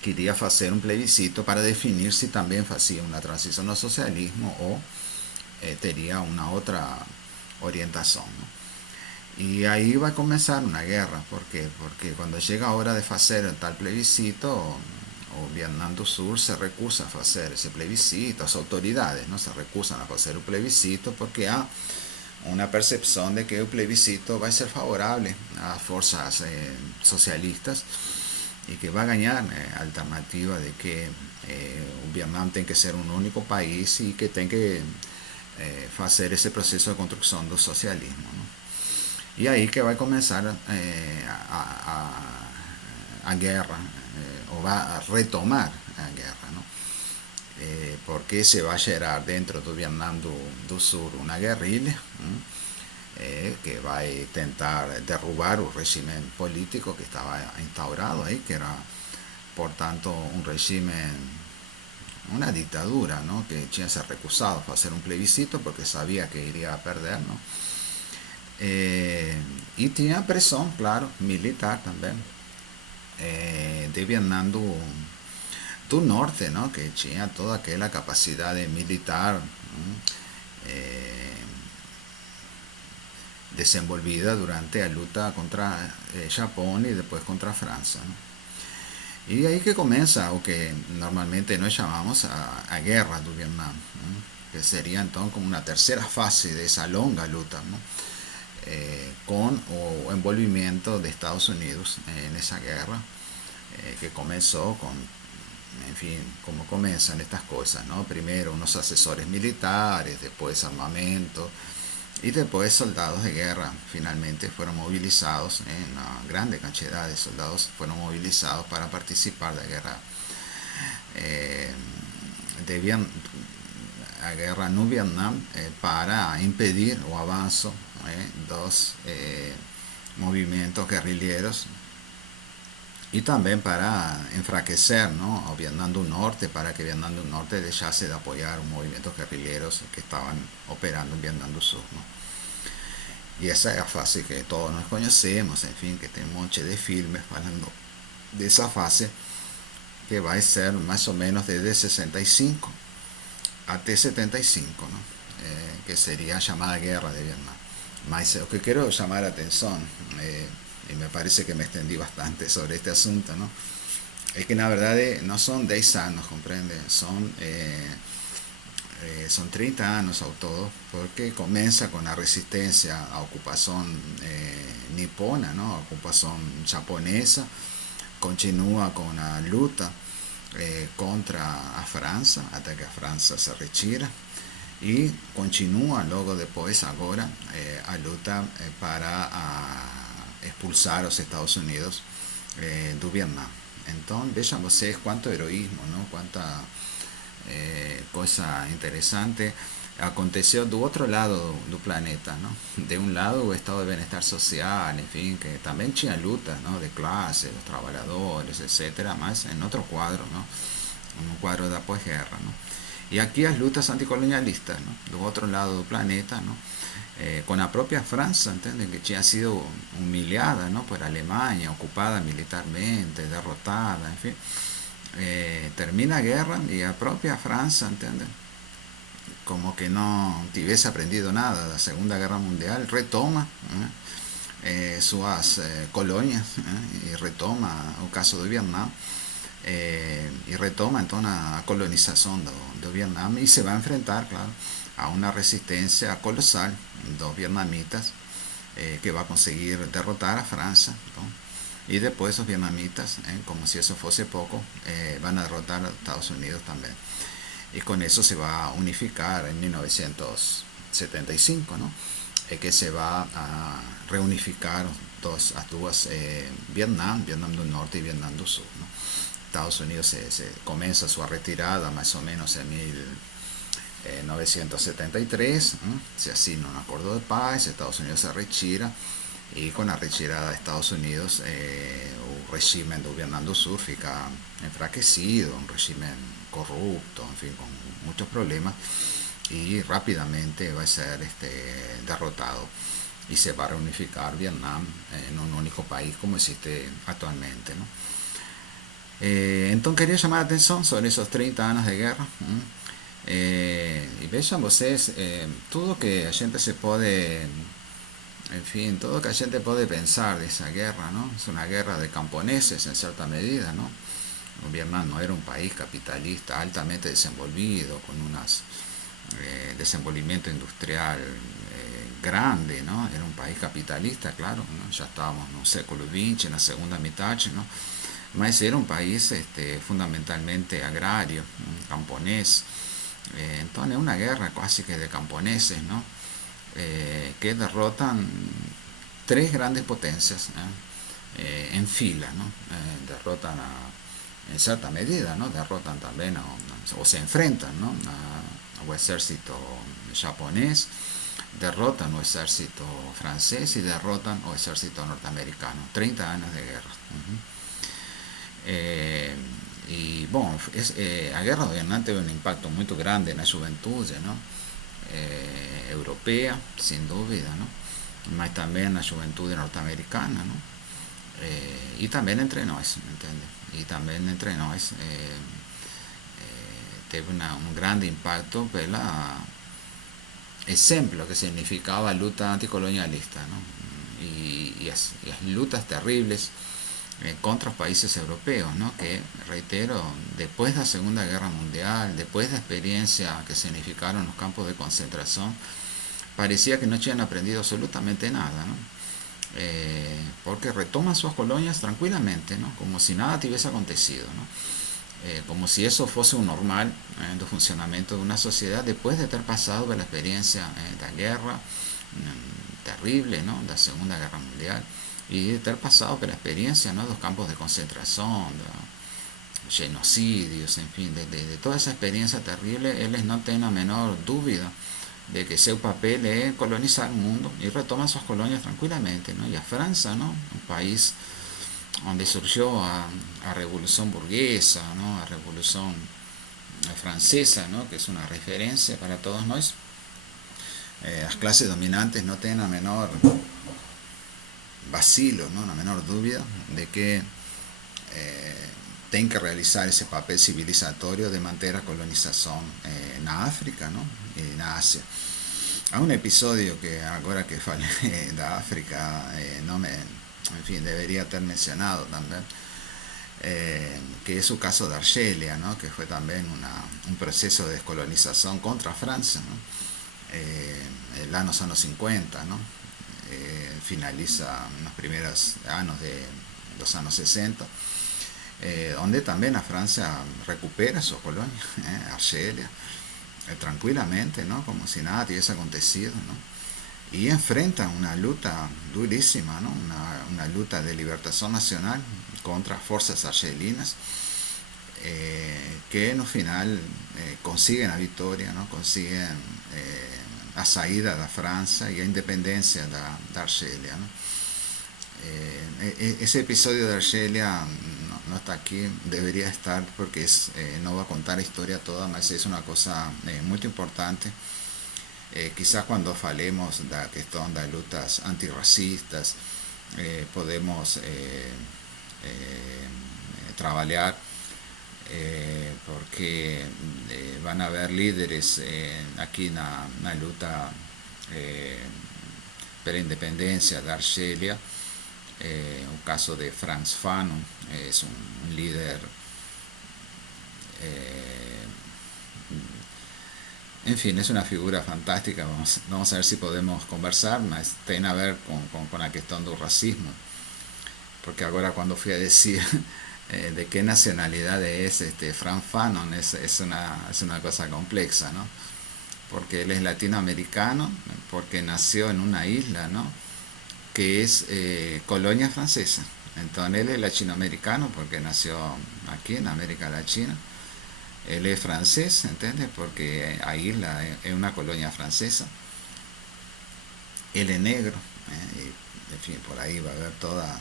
quería hacer un plebiscito para definir si también hacía una transición al socialismo o tenía una otra orientación, ¿no? Y ahí va a comenzar una guerra, porque cuando llega hora de hacer tal plebiscito, o Vietnam do Sur se recusa a hacer ese plebiscito, las autoridades, ¿no? Se recusan a hacer un plebiscito porque hay una percepción de que el plebiscito va a ser favorable a fuerzas socialistas, y que va a ganar alternativa de que Vietnam tiene que ser un único país y que tiene que hacer ese proceso de construcción del socialismo, ¿no? Y ahí que va a comenzar a guerra, o va a retomar la guerra, ¿no? Porque se va a generar dentro de Vietnam do Sur una guerrilla, que va a intentar derrubar un régimen político que estaba instaurado ahí, que era por tanto un régimen, una dictadura, ¿no? Que China se recusado a hacer un plebiscito porque sabía que iría a perder, ¿no? Y tenía presión, claro, militar también, de Vietnam do Norte, ¿no? Que tenía toda aquella capacidad de militar, desenvolvida durante la lucha contra Japón y después contra Francia, ¿no? Y ahí que comienza o que normalmente nos llamamos a guerra de Vietnam, ¿no? Que sería entonces como una tercera fase de esa longa lucha, ¿no? Con o envolvimiento de Estados Unidos en esa guerra, que comenzó con, en fin, como comienzan estas cosas, ¿no? Primero unos asesores militares, después armamento, y después soldados de guerra finalmente fueron movilizados, una grande cantidad de soldados fueron movilizados para participar de la guerra, eh, de la guerra no Vietnam, para impedir o avanzo dos movimientos guerrilleros y también para enfraquecer, ¿no? A Vietnam del Norte, para que Vietnam del Norte dejase de apoyar un movimientos guerrilleros que estaban operando en Vietnam del Sur, ¿no? Y esa es la fase que todos nos conocemos, en fin, que tenemos un montón de filmes hablando de esa fase, que va a ser más o menos desde 65 hasta 75, ¿no? Que sería llamada Guerra de Vietnam. Mas lo que quiero llamar la atención, y me parece que me extendí bastante sobre este asunto, ¿no? Es que la verdad no son 10 años, comprende, son 30 años ao todo, porque comienza con la resistencia a ocupación nipona, ¿no? A ocupación japonesa, continúa con la lucha contra a Francia, hasta que a Francia se retira, y continúa luego después, ahora, a lucha para expulsar a los Estados Unidos de Vietnam. Entonces, vean ustedes cuánto heroísmo, ¿no? Cuánta cosa interesante aconteció do otro lado del planeta, ¿no? De un lado el estado de bienestar social, en fin, que también tenía lutas, ¿no? De clase, los trabajadores, etcétera, más en otro cuadro, ¿no? Un cuadro de posguerra, ¿no? Y aquí las lutas anticolonialistas, ¿no? Del otro lado del planeta, ¿no? Con la propia Francia, ¿entienden? Que ha sido humillada, ¿no? Por Alemania, ocupada militarmente, derrotada, en fin. Termina la guerra y la propia Francia, ¿entienden? Como que no hubiese aprendido nada de la Segunda Guerra Mundial, retoma sus colonias, y retoma el caso de Vietnam, y retoma entonces la colonización de Vietnam, y se va a enfrentar, claro, a una resistencia colosal de los vietnamitas, que va a conseguir derrotar a Francia, ¿no? Y después esos vietnamitas, como si eso fuese poco, van a derrotar a Estados Unidos también. Y con eso se va a unificar en 1975, ¿no? Que se va a reunificar las dos Vietnam del Norte y Vietnam del Sur, ¿no? Estados Unidos se comienza su retirada más o menos en 1973, se asigna un acuerdo de paz, Estados Unidos se retira, y con la retirada de Estados Unidos, el régimen de Vietnam del Sur fica enfraquecido, un régimen corrupto, en fin, con muchos problemas, y rápidamente va a ser derrotado y se va a reunificar Vietnam en un único país como existe actualmente, ¿no? Entonces quería llamar la atención sobre esos 30 años de guerra. Y vean ustedes, todo que la gente se puede, en fin, todo que la gente puede pensar de esa guerra, ¿no? Es una guerra de camponeses en cierta medida, ¿no? Vietnam no era un país capitalista altamente desenvolvido, con un desenvolvimiento industrial grande, ¿no? Era un país capitalista, claro, ¿no? Ya estábamos en el século XX, en la segunda mitad, ¿no? Mas era un país fundamentalmente agrario, camponés. Entonces una guerra casi que de camponeses, ¿no? Que derrotan tres grandes potencias en fila, ¿no? Derrotan en cierta medida, ¿no? Derrotan también o se enfrentan, ¿no? Al ejército japonés, derrotan o ejército francés y derrotan o ejército norteamericano. 30 años de guerra. Y bueno, a guerra obviamente teve un impacto muy grande na juventude, ¿no? Europea, sin dúvida, ¿no? Mas também na juventude norte-americana, ¿no? E também entre nós, entende? E também entre nós teve un grande impacto pela exemplo que significava a luta anticolonialista, ¿no? Y las lutas terribles contra los países europeos, ¿no? Que, reitero, después de la Segunda Guerra Mundial, después de la experiencia que significaron los campos de concentración, parecía que no habían aprendido absolutamente nada, ¿no? Porque retoman sus colonias tranquilamente, ¿no? Como si nada tuviese acontecido, ¿no? Como si eso fuese un normal de funcionamiento de una sociedad después de haber pasado por la experiencia de la guerra terrible, ¿no? De la Segunda Guerra Mundial, y de haber pasado por la experiencia, ¿no? De los campos de concentración, de genocidios, en fin, de toda esa experiencia terrible. Ellos no tienen la menor duda de que su papel es colonizar el mundo, y retoman sus colonias tranquilamente, ¿no? Y a Francia, ¿no? Un país donde surgió a revolución burguesa, ¿no? A revolución francesa, ¿no? Que es una referencia para todos nosotros. Las clases dominantes no tienen la menor vacilo, ¿no? La menor duda de que tienen que realizar ese papel civilizatorio de mantener la colonización en África, ¿no? Y en Asia. Hay un episodio que ahora que falé de África, en fin, debería haber mencionado también, que es su caso de Argelia, ¿no? Que fue también un proceso de descolonización contra Francia, ¿no? En los años 50, ¿no? Finaliza en los primeros años de los años 60, donde también a Francia recupera su colonia, Argelia, tranquilamente, ¿no? Como si nada tuviese acontecido, ¿no? Y enfrenta una lucha durísima, ¿no? Una lucha de liberación nacional contra fuerzas argelinas, que en el final consiguen la victoria, ¿no? Consiguen la salida de Francia y la independencia de Argelia, ¿no? Ese episodio de Argelia no está aquí, debería estar, porque no va a contar la historia toda, pero es una cosa muy importante. Quizás cuando falemos de la cuestión de lutas antirracistas, podemos trabajar, porque van a haber líderes aquí en la lucha por la independencia de Argelia. Un caso de Frantz Fanon, es un líder, en fin, es una figura fantástica. Vamos a ver si podemos conversar, mas tiene a ver con la cuestión del racismo, porque ahora cuando fui a decir de qué nacionalidad es Frantz Fanon, es una cosa compleja, ¿no? Porque él es latinoamericano, porque nació en una isla, ¿no? Que es colonia francesa. Entonces él es latinoamericano porque nació aquí en América Latina. Él es francés, ¿entiendes? Porque ahí es una colonia francesa. Él es negro, y, en fin, por ahí va a haber toda,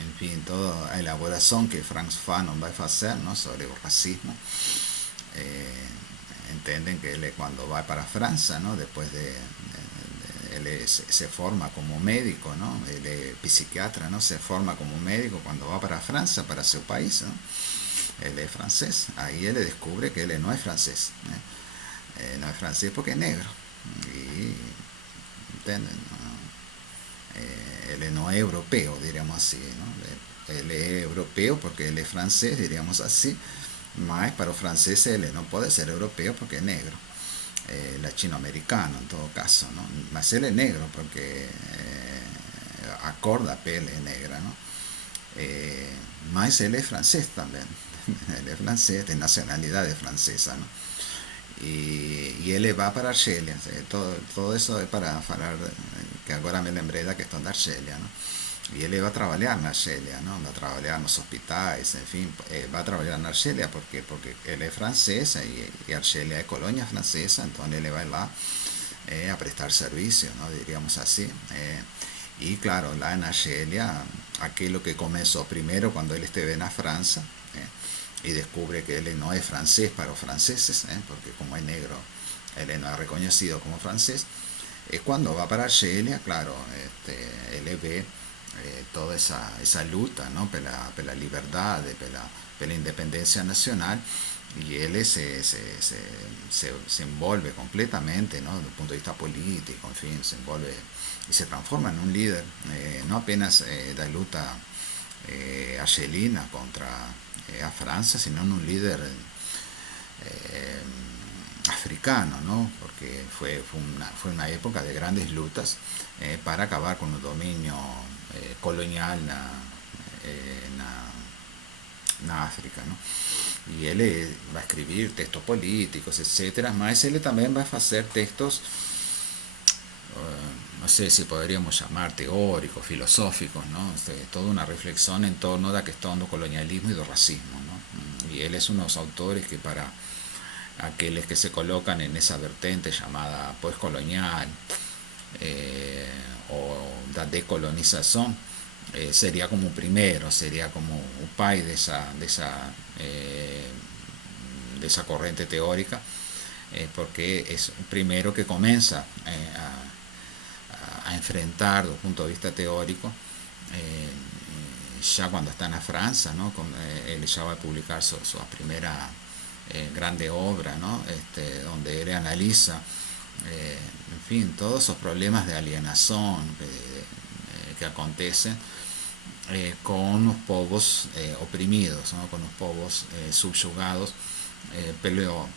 en fin, toda la elaboración que Frantz Fanon va a hacer, ¿no? Sobre el racismo. Entienden que él cuando va para Francia, ¿no? Después él se forma como médico, ¿no? Él es psiquiatra, ¿no? Se forma como médico cuando va para Francia, para su país, ¿no? Él es francés. Ahí él descubre que él no es francés, no es francés porque es negro. Y, ¿entienden? Él no es europeo, diríamos así, ¿no? Él es europeo porque él es francés, diríamos así. Mas para los franceses él no puede ser europeo porque es negro. Latinoamericano en todo caso, ¿no? Mas él es negro porque acorda pele negra, ¿no? Mas él es francés también. Él es francés, de nacionalidad francesa, ¿no? Y él va para Argelia. Todo eso es para hablar, que ahora me lembré de la cuestión de Argelia, ¿no? Y él va a trabajar en Argelia, ¿no? Va a trabajar en los hospitales, en fin, va a trabajar en Argelia porque él es francés y Argelia es colonia francesa, entonces él va lá a prestar servicio, ¿no? Diríamos así. Y claro, lá en Argelia, aquello que comenzó primero cuando él esteve en Francia, y descubre que él no es francés para los franceses, porque como es negro, él no es reconocido como francés. Cuando va para Argelia, claro, él ve toda esa lucha, ¿no? Pela libertad, pela independencia nacional, y él se envuelve completamente, ¿no? Desde el punto de vista político, en fin, se envuelve y se transforma en un líder, no apenas de la lucha argelina contra a Francia, sino en un líder africano, ¿no? Porque fue una época de grandes luchas para acabar con el dominio colonial en África, ¿no? Y él va a escribir textos políticos, etcétera, mas él también va a hacer textos, no sé si podríamos llamar teóricos, filosóficos, ¿no? Toda una reflexión en torno a la cuestión del colonialismo y del racismo, ¿no? Y él es uno de los autores que para aquellos que se colocan en esa vertente llamada postcolonial o la decolonización, sería como un primero, sería como un pai de esa corriente teórica, porque es el primero que comienza a enfrentar desde el punto de vista teórico, ya cuando está en Francia, ¿no? Él ya va a publicar su primera grande obra, ¿no? Donde él analiza, en fin, todos esos problemas de alienación que acontecen con los povos oprimidos, ¿no? Con los povos subyugados pelo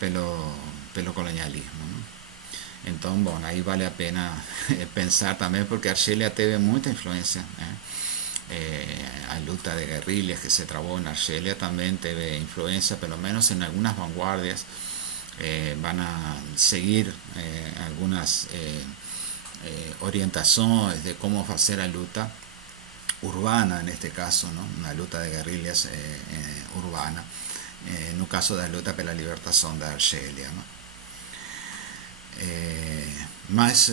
colonialismo, ¿no? Entonces, bueno, ahí vale la pena pensar también, porque Argelia tiene mucha influencia. A lucha de guerrillas que se trabó en Argelia también tiene influencia, por lo menos en algunas vanguardias. Van a seguir algunas orientaciones de cómo hacer la lucha urbana, en este caso, ¿no? Una lucha de guerrillas urbana, en un caso de la lucha por la libertación de Argelia, ¿no? Más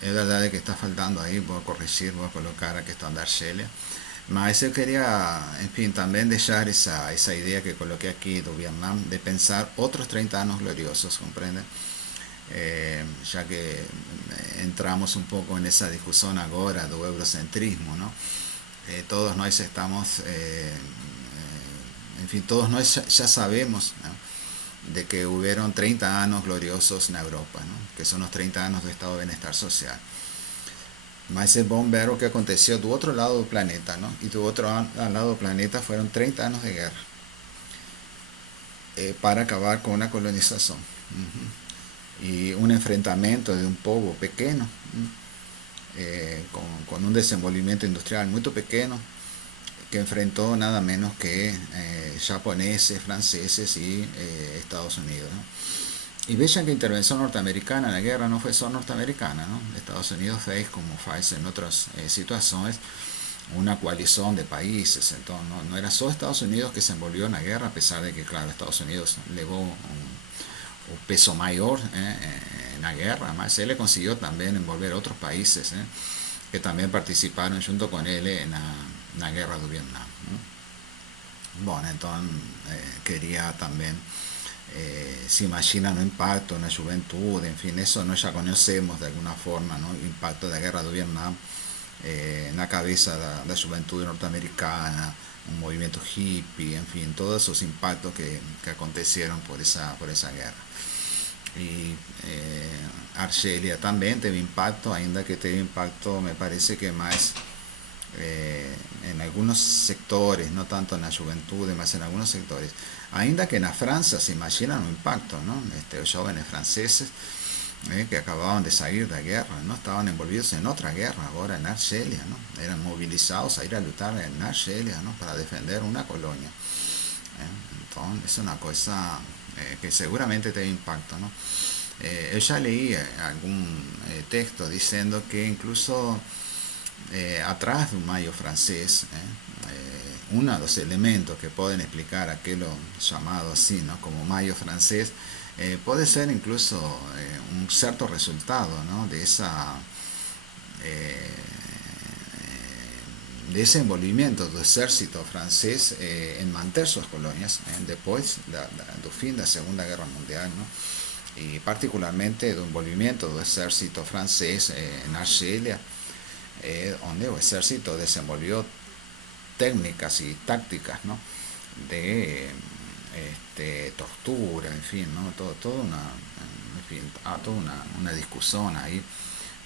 es verdad que está faltando ahí, voy a corregir, voy a colocar a cuestión de Argelia. Mas yo quería, en fin, también dejar esa idea que coloqué aquí de Vietnam, de pensar otros 30 años gloriosos, ¿comprende? Ya que entramos un poco en esa discusión ahora del eurocentrismo, ¿no? Todos nosotros estamos, en fin, todos nosotros ya sabemos, ¿no? De que hubieron 30 años gloriosos en Europa, ¿no? Que son los 30 años de estado de bienestar social. Mas es bom ver lo que aconteció do otro lado del planeta, ¿no? Y do otro lado del planeta fueron 30 años de guerra para acabar con una colonización. Y un enfrentamiento de un pueblo pequeño, con un desenvolvimiento industrial muy pequeño, que enfrentó nada menos que japoneses, franceses y Estados Unidos, ¿no? Y vean que la intervención norteamericana en la guerra no fue solo norteamericana, ¿no? Estados Unidos fue, como hace en otras situaciones, una coalición de países. Entonces no era solo Estados Unidos que se envolvió en la guerra, a pesar de que, claro, Estados Unidos llevó un peso mayor en la guerra. Además, él consiguió también envolver otros países que también participaron junto con él en la guerra de Vietnam, ¿no? Bueno, entonces quería también, se imagina el impacto en la juventud, en fin, eso no ya conocemos de alguna forma, ¿no? El impacto de la guerra de Vietnam en la cabeza de la juventud norteamericana, un movimiento hippie, en fin, todos esos impactos que acontecieron por esa guerra. Y Argelia también tuvo impacto, ainda que tuvo impacto, me parece que más en algunos sectores, no tanto en la juventud, más en algunos sectores. Ainda que en Francia se imaginan un impacto, ¿no? Los jóvenes franceses que acababan de salir de la guerra, ¿no? Estaban envolvidos en otra guerra, ahora en Argelia, ¿no? Eran movilizados a ir a luchar en Argelia, ¿no? Para defender una colonia. Entonces es una cosa que seguramente tiene impacto, ¿no? Yo ya leí algún texto diciendo que incluso atrás do Maio francês, uno dos elementos que pueden explicar aquello llamado así, ¿no? Como Mayo francés, puede ser incluso un cierto resultado, ¿no? Eh, de ese envolvimiento do exército francés en manter suas colônias depois do fim da Segunda Guerra Mundial, ¿no? Y particularmente do envolvimiento do exército francés en Argelia, donde el ejército desenvolvió técnicas y tácticas, ¿no? De tortura, en fin, ¿no? Toda una discusión ahí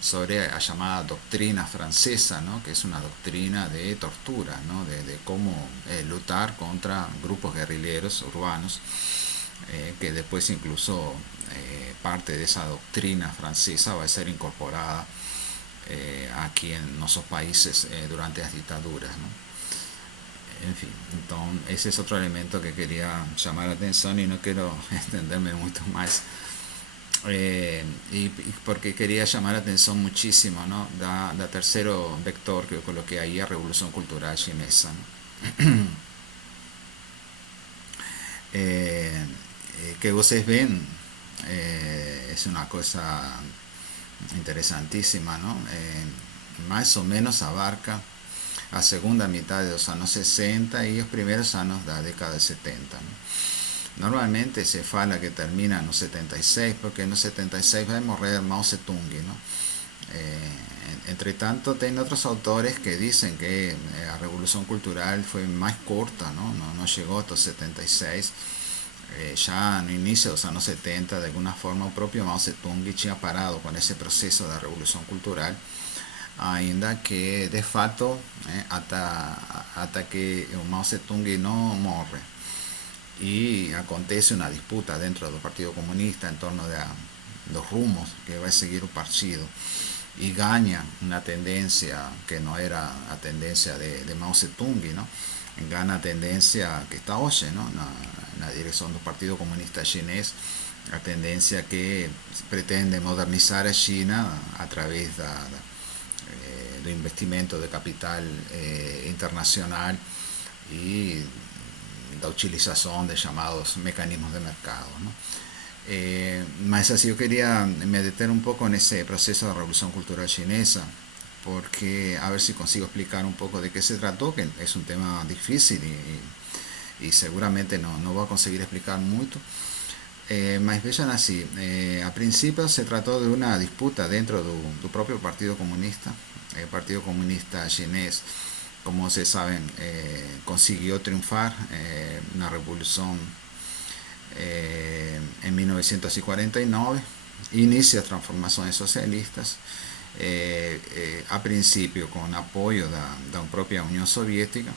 sobre la llamada doctrina francesa, ¿no? Que es una doctrina de tortura, ¿no? De cómo luchar contra grupos guerrilleros urbanos, que después incluso parte de esa doctrina francesa va a ser incorporada aquí en nuestros países durante las dictaduras, ¿no? En fin, entonces ese es otro elemento que quería llamar la atención y no quiero extenderme mucho más. Y porque quería llamar la atención muchísimo, ¿no? Da tercero vector que yo coloqué ahí, a Revolución Cultural Chinesa, ¿no? Que ustedes ven es una cosa interesantísima, ¿no? Más o menos abarca a segunda mitad de los años 60 y los primeros años de la década de 70, ¿no? Normalmente se fala que termina en los 76, porque en los 76 va a morir Mao Zedong, ¿no? Entre tanto, hay otros autores que dicen que la revolución cultural fue más corta, ¿no? No llegó hasta los 76. Ya en el inicio de los años 70, de alguna forma, el propio Mao Zedong tinha parado con ese proceso de revolución cultural, ainda que de facto hasta que o Mao Zedong no morre y acontece una disputa dentro del Partido Comunista en torno de los rumos que va a seguir el partido, y gana una tendencia que no era la tendencia de Mao Zedong, ¿no? Gana tendencia que está hoy, ¿no? En la dirección del Partido Comunista Chinés, la tendencia que pretende modernizar a China a través de investimento de capital internacional y la utilización de llamados mecanismos de mercado, ¿no? Más así yo quería me detener un poco en ese proceso de revolución cultural chinesa, porque a ver si consigo explicar un poco de qué se trató, que es un tema difícil y seguramente no voy a conseguir explicar mucho. Mas vean así, a principio se trató de una disputa dentro del propio Partido Comunista. El Partido Comunista Chinés, como se saben, consiguió triunfar una revolución en 1949, inicia transformaciones socialistas, a principio con apoyo de la propia Unión Soviética,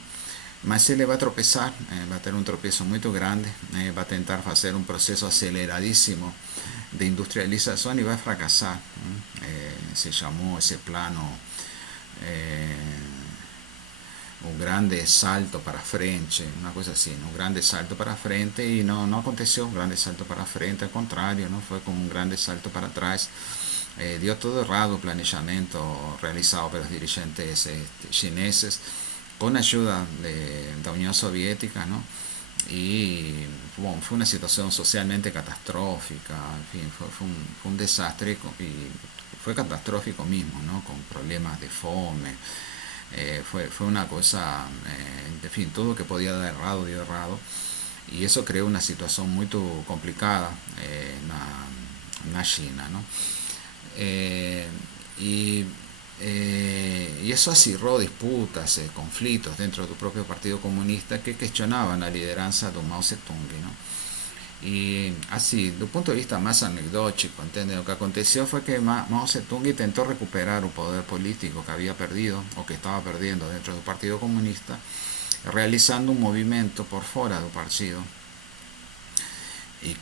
mas se le va a tropezar, va a tener un tropiezo muy grande, va a tentar hacer un proceso aceleradísimo de industrialización y va a fracasar. Se llamó ese plano un grande salto para frente, una cosa así, ¿no? Un grande salto para frente, y no aconteció un grande salto para frente, al contrario, ¿no? Fue como un grande salto para atrás. Dio todo errado el planeamiento realizado por los dirigentes chineses con ayuda de la Unión Soviética, ¿no? Y bueno, fue una situación socialmente catastrófica, en fin, fue un desastre, y fue catastrófico mismo, ¿no? Con problemas de fome. Fue una cosa, en fin, todo lo que podía dar errado dio errado, y eso creó una situación muy complicada en la China, ¿no? Y eso acirró disputas, conflictos dentro del propio Partido Comunista que cuestionaban la lideranza de Mao Zedong, ¿no? Y así, desde un punto de vista más anecdótico, ¿entiendes? Lo que aconteció fue que Mao Zedong intentó recuperar un poder político que había perdido o que estaba perdiendo dentro del Partido Comunista, realizando un movimiento por fuera del partido, y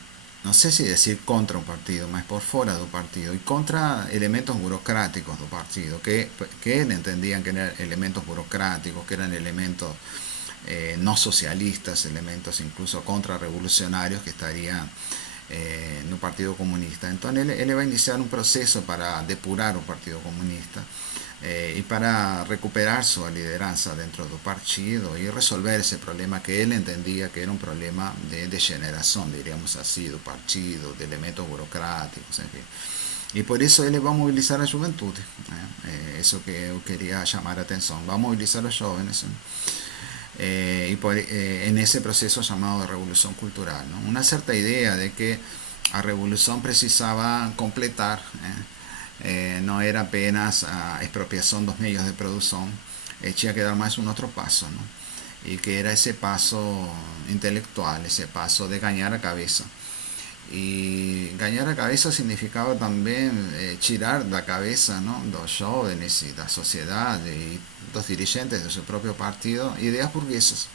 no sé si decir contra un partido, más por fuera del partido, y contra elementos burocráticos del partido, que entendían que eran elementos burocráticos, que eran elementos no socialistas, elementos incluso contrarrevolucionarios que estarían no Partido Comunista. Entonces ele vai iniciar um processo para depurar o Partido Comunista e para recuperar sua liderança dentro do partido e resolver esse problema que ele entendia que era um problema de degeneração, diríamos assim, do partido, de elementos burocráticos, enfim. E por isso ele vai mobilizar a juventude, né? Isso que eu queria chamar a atenção. Vai mobilizar os jovens, né? En ese proceso llamado de revolución cultural, ¿no? Una cierta idea de que la revolución precisaba completar, no era apenas a expropiación de los medios de producción, tenía que dar más un otro paso, ¿no? Y que era ese paso intelectual, ese paso de ganar a cabeza. Y ganar a cabeza significaba también tirar da cabeza, ¿no?, dos jóvenes y da sociedad y dos dirigentes de su propio partido ideas burguesas.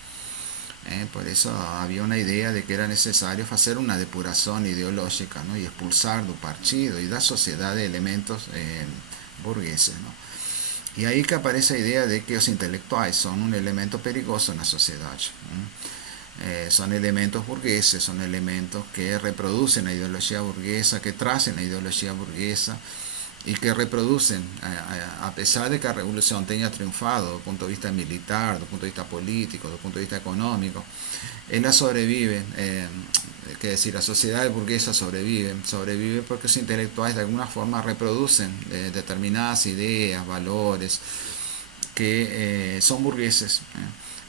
Por eso había una idea de que era necesario hacer una depuración ideológica, ¿no?, y expulsar del partido y da sociedad de elementos burgueses, ¿no? Y ahí que aparece la idea de que los intelectuales son un elemento perigoso en la sociedad. Son elementos burgueses, son elementos que reproducen la ideología burguesa, que tracen la ideología burguesa y que reproducen, a pesar de que la revolución tenga triunfado desde el punto de vista militar, desde el punto de vista político, desde el punto de vista económico, ella sobrevive, que decir, la sociedad burguesa sobrevive porque los intelectuales de alguna forma reproducen determinadas ideas, valores que son burgueses.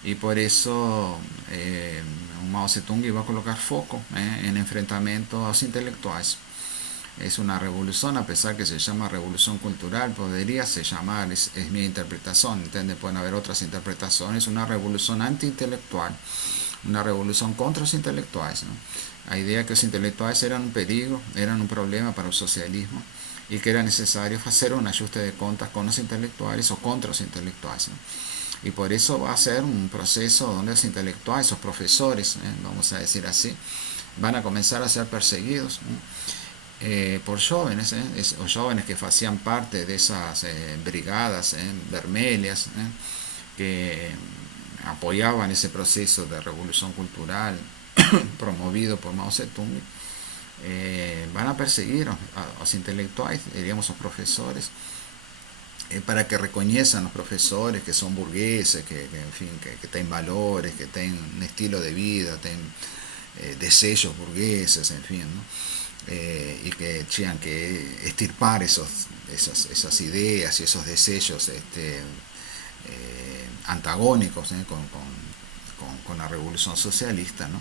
Y por eso Mao Zedong iba a colocar foco en enfrentamiento a los intelectuales. Es una revolución, a pesar que se llama revolución cultural, podría se llamar, es mi interpretación, ¿entienden? Pueden haber otras interpretaciones, una revolución anti-intelectual, una revolución contra los intelectuales, ¿no? La idea que los intelectuales eran un peligro, eran un problema para el socialismo y que era necesario hacer un ajuste de cuentas con los intelectuales o contra los intelectuales, ¿no? Y por eso va a ser un proceso donde los intelectuales, los profesores, vamos a decir así, van a comenzar a ser perseguidos por jóvenes, o jóvenes que hacían parte de esas brigadas vermelhas que apoyaban ese proceso de revolución cultural promovido por Mao Zedong. Van a perseguir a los intelectuales, diríamos, los profesores, para que reconozcan los profesores que son burgueses, en fin, que tienen valores, que tienen un estilo de vida, tienen deseos burgueses, en fin, ¿no? Y que tengan que extirpar esas ideas y esos deseos antagónicos con la revolución socialista, ¿no?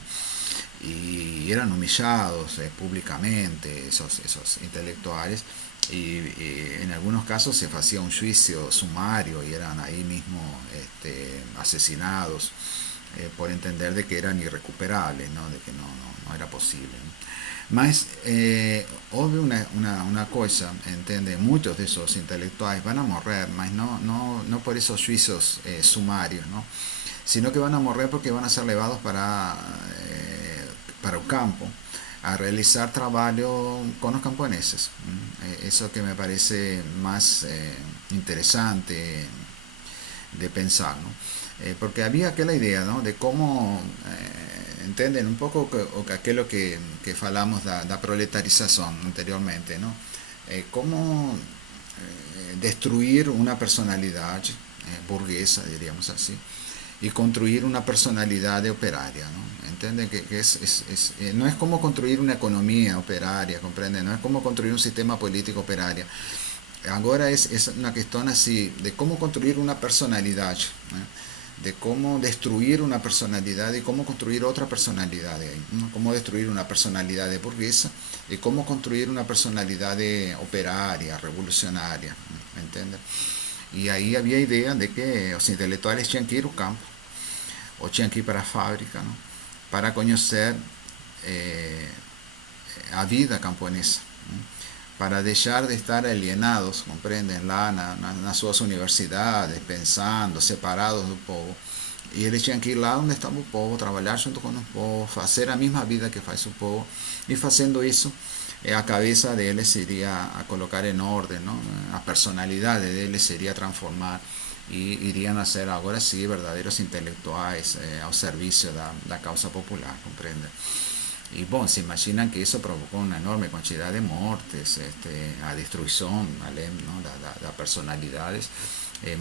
Y eran humillados públicamente esos intelectuales. Y en algunos casos se hacía un juicio sumario y eran ahí mismo asesinados por entender de que eran irrecuperables, ¿no?, de que no era posible, ¿no? Mas hubo una cosa, ¿entiende? Muchos de esos intelectuales van a morir, mas no por esos juicios sumarios, ¿no?, sino que van a morir porque van a ser llevados para el campo a realizar trabajo con los camponeses. Eso que me parece más interesante de pensar, ¿no? Porque había aquella idea, ¿no?, de cómo, entienden un poco aquello que falamos da proletarización anteriormente, ¿no? Cómo destruir una personalidad burguesa, diríamos así, y construir una personalidad operaria, ¿no? ¿Entienden? Que no es como construir una economía operaria, ¿comprenden? No es como construir un sistema político operario. Ahora es una cuestión así, de cómo construir una personalidad, de cómo destruir una personalidad y cómo construir otra personalidad, ¿no? Cómo destruir una personalidad burguesa y cómo construir una personalidad operaria, revolucionaria, ¿me entienden? Y ahí había idea de que los intelectuales tenían que ir al campo, o tenían que ir para la fábrica, ¿no?, para conocer a vida camponesa, ¿no?, para dejar de estar alienados, comprenden, lá nas suas universidades, pensando, separados do povo. E eles tinham que ir lá onde estava o povo, trabalhar junto com o povo, fazer a mesma vida que faz o povo, e fazendo isso, a cabeça deles seria a colocar em ordem, não? A personalidade deles seria transformar e iriam a ser agora sim verdadeiros intelectuais ao serviço da causa popular, compreende? Y bueno, se imaginan que eso provocó una enorme cantidad de muertes, a destrucción, ¿vale? ¿No? Da personalidades,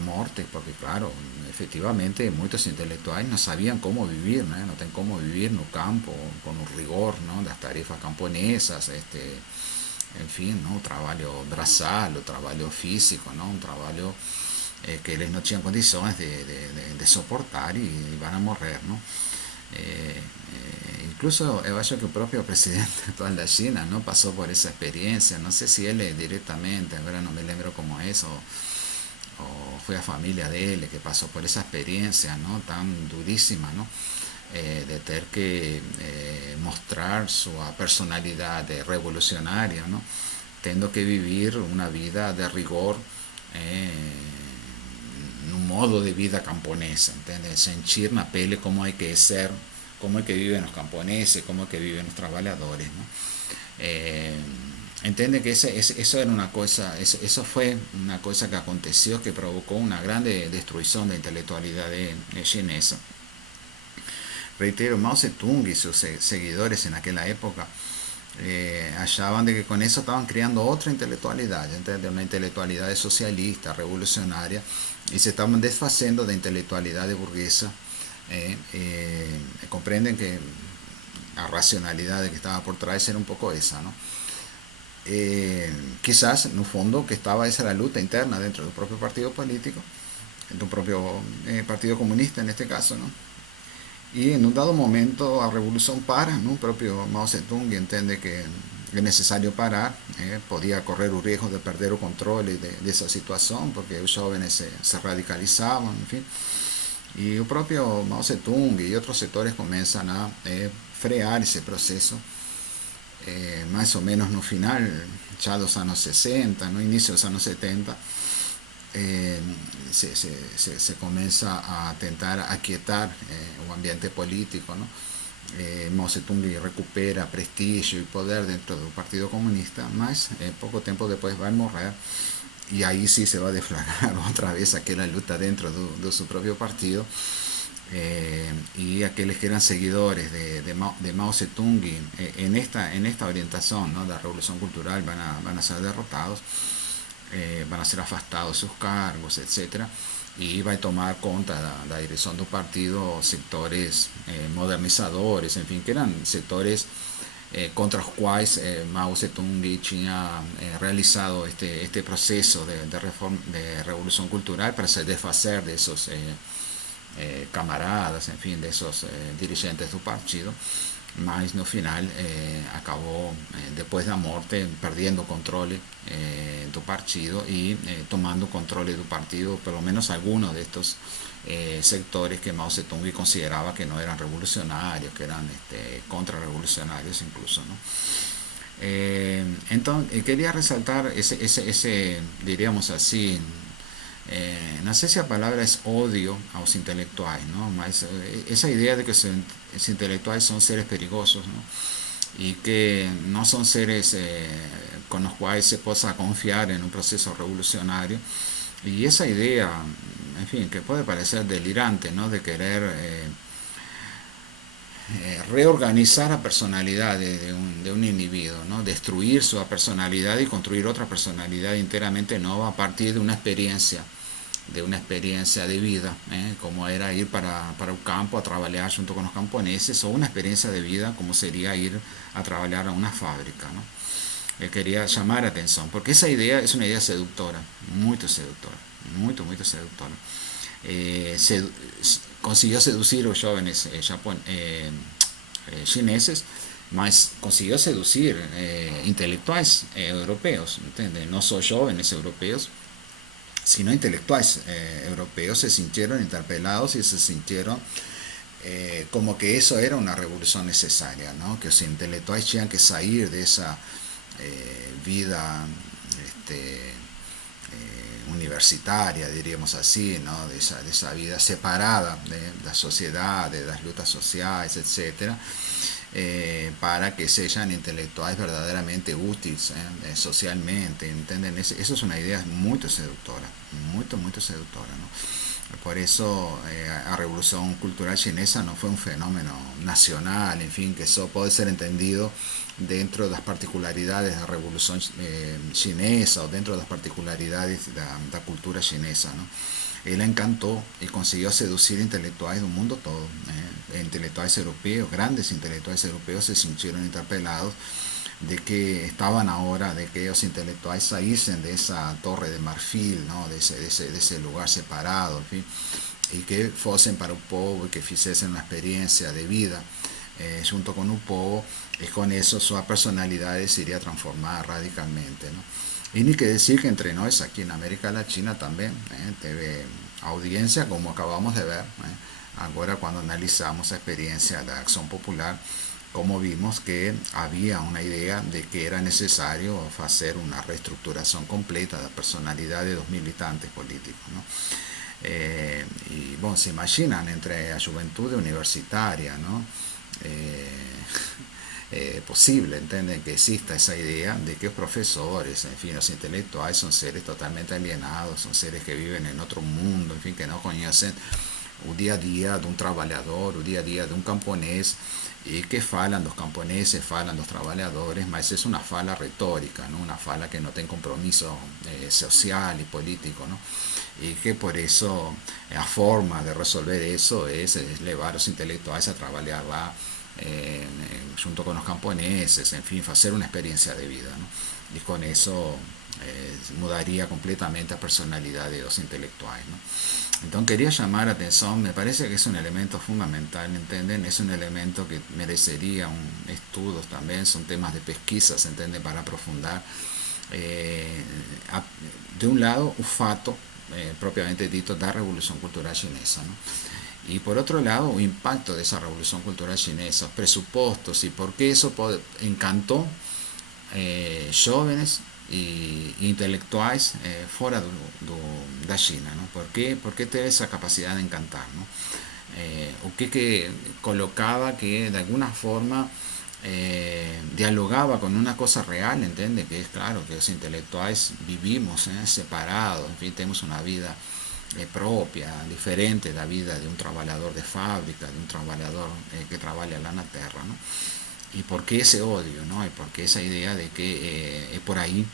mortes, porque claro, efectivamente muchos intelectuales no sabían cómo vivir, ¿no? No tenían cómo vivir en un campo, con un rigor, ¿no? Las tarefas camponesas, en fin, ¿no? Un trabajo braçal, un trabajo físico, ¿no? Un trabajo que ellos no tenían condiciones de soportar y van a morir, ¿no? Incluso yo creo que el propio presidente actual de China, ¿no? Pasó por esa experiencia, no sé si él directamente, ahora no me lembro cómo es, o fue a familia de él que pasó por esa experiencia, ¿no? Tan durísima, ¿no? De tener que mostrar su personalidad revolucionaria, ¿no? Teniendo que vivir una vida de rigor, eh, un modo de vida camponesa, ¿entiendes? Sentir na pele cómo hay que ser, cómo es que viven los camponeses, cómo es que viven los trabajadores, ¿no? Eh, Entiende que eso era una cosa, eso fue una cosa que aconteció que provocó una grande destrucción de intelectualidad chinesa. Reitero, Mao Zedong y sus seguidores en aquella época hallaban de que con eso estaban creando otra intelectualidad, ¿entiendes? Una intelectualidad socialista, revolucionaria, y se estaban desfacendo de intelectualidad burguesa. Comprenden que la racionalidad que estaba por trás era un poco esa, ¿no? Quizás en un fondo que estaba esa la lucha interna dentro del propio partido político, del propio partido comunista en este caso, ¿no? Y en un dado momento la revolución para, ¿no? El propio Mao Zedong entiende que es necesario parar, podía correr un riesgo de perder el control de esa situación porque los jóvenes se radicalizaban, en fin. Y el propio Mao Zedong y otros sectores comienzan a frear ese proceso, más o menos no final, ya los años 60, ¿no? Inicio de los años 70, se comienza a intentar aquietar el ambiente político, ¿no? Mao Zedong recupera prestigio y poder dentro del Partido Comunista, más poco tiempo después va a morir y ahí sí se va a deflagrar otra vez aquella lucha dentro de su propio partido. Y aquellos que eran seguidores de Mao Zedong en esta orientación, ¿no? De la revolución cultural van a ser derrotados, van a ser afastados de sus cargos, etcétera, y va a tomar cuenta la dirección del partido sectores modernizadores, en fin, que eran sectores contra los cuales Mao Zedong tenía realizado este proceso de revolución cultural para se deshacer de esos camaradas, en fin, de esos dirigentes del partido, mas no final acabó, después de la muerte, perdiendo control del partido y tomando control del partido, por lo menos algunos de estos sectores que Mao Zedong consideraba que no eran revolucionarios, que eran contrarrevolucionarios incluso, ¿no? Entonces quería resaltar ese diríamos así, no sé si la palabra es odio a los intelectuales, ¿no? Mas, esa idea de que los intelectuales son seres perigosos, ¿no? Y que no son seres con los cuales se pueda confiar en un proceso revolucionario. Y esa idea, en fin, que puede parecer delirante, ¿no? De querer reorganizar la personalidad de un individuo, ¿no? Destruir su personalidad y construir otra personalidad enteramente nueva a partir de una experiencia de vida, como era ir para el campo a trabajar junto con los camponeses, o una experiencia de vida como sería ir a trabajar a una fábrica, ¿no? Quería llamar la atención, porque esa idea es una idea seductora, muy seductora, muy seductora. Consiguió seducir a los jóvenes chineses, mas consiguió seducir intelectuales europeos, ¿entiendes? No solo jóvenes europeos, sino intelectuales europeos se sintieron interpelados y se sintieron como que eso era una revolución necesaria, ¿no? Que los intelectuales tenían que salir de esa vida universitaria, diríamos así, ¿no? De esa vida separada de la sociedad, de las luchas sociales, etcétera, para que sean intelectuales verdaderamente útiles socialmente, ¿entienden? Eso es una idea muy seductora, muy seductora, ¿no? Por eso la revolución cultural chinesa no fue un fenómeno nacional, en fin, que eso puede ser entendido dentro de las particularidades de la revolución chinesa o dentro de las particularidades de la cultura chinesa, ¿no? Él encantó y consiguió seducir intelectuales del mundo todo. Intelectuales europeos, grandes intelectuales europeos se sintieron interpelados de que estaban ahora, de que los intelectuales saliesen de esa torre de marfil, ¿no? De ese lugar separado, en fin, y que fuesen para un pueblo y que hiciesen una experiencia de vida junto con un pueblo, y con eso su personalidad se iría transformada radicalmente, ¿no? Y ni que decir que entre nosotros aquí en América Latina también, TV audiencia como acabamos de ver, ahora cuando analizamos la experiencia de la acción popular, como vimos que había una idea de que era necesario hacer una reestructuración completa de la personalidad de los militantes políticos, ¿no? Y bueno, se imaginan entre la juventud universitaria, ¿no? Posible, entienden que exista esa idea de que los profesores, en fin, los intelectuales son seres totalmente alienados, son seres que viven en otro mundo, en fin, que no conocen el día a día de un trabajador, el día a día de un camponés, y que falan los camponeses, falan los trabajadores, mas es una fala retórica, ¿no? Una fala que no tiene compromiso social y político, ¿no? Y que por eso la forma de resolver eso es llevar a los intelectuales a trabajar junto con los camponeses, en fin, hacer una experiencia de vida, ¿no? Y con eso mudaría completamente la personalidad de los intelectuales, ¿no? Entonces quería llamar la atención, me parece que es un elemento fundamental, ¿entienden? Es un elemento que merecería un estudio también, son temas de pesquisa, ¿se entiende? Para aprofundar. Eh, de un lado, un fato, propiamente dicho, da revolución cultural chinesa, ¿no? Y por otro lado, el impacto de esa revolución cultural chinesa, presupuestos y por qué eso encantó jóvenes e intelectuais fora da China, ¿no? Por qué teve esa capacidad de encantar, ¿no? O que colocaba que de alguna forma dialogaba con una cosa real, ¿entiende? Que es claro que los intelectuales vivimos separados, en fin, tenemos una vida propia, diferente de la vida de un trabajador de fábrica, de un trabajador que trabaja en la tierra, ¿no? Y por qué ese odio, ¿no? Y por qué esa idea de que es por ahí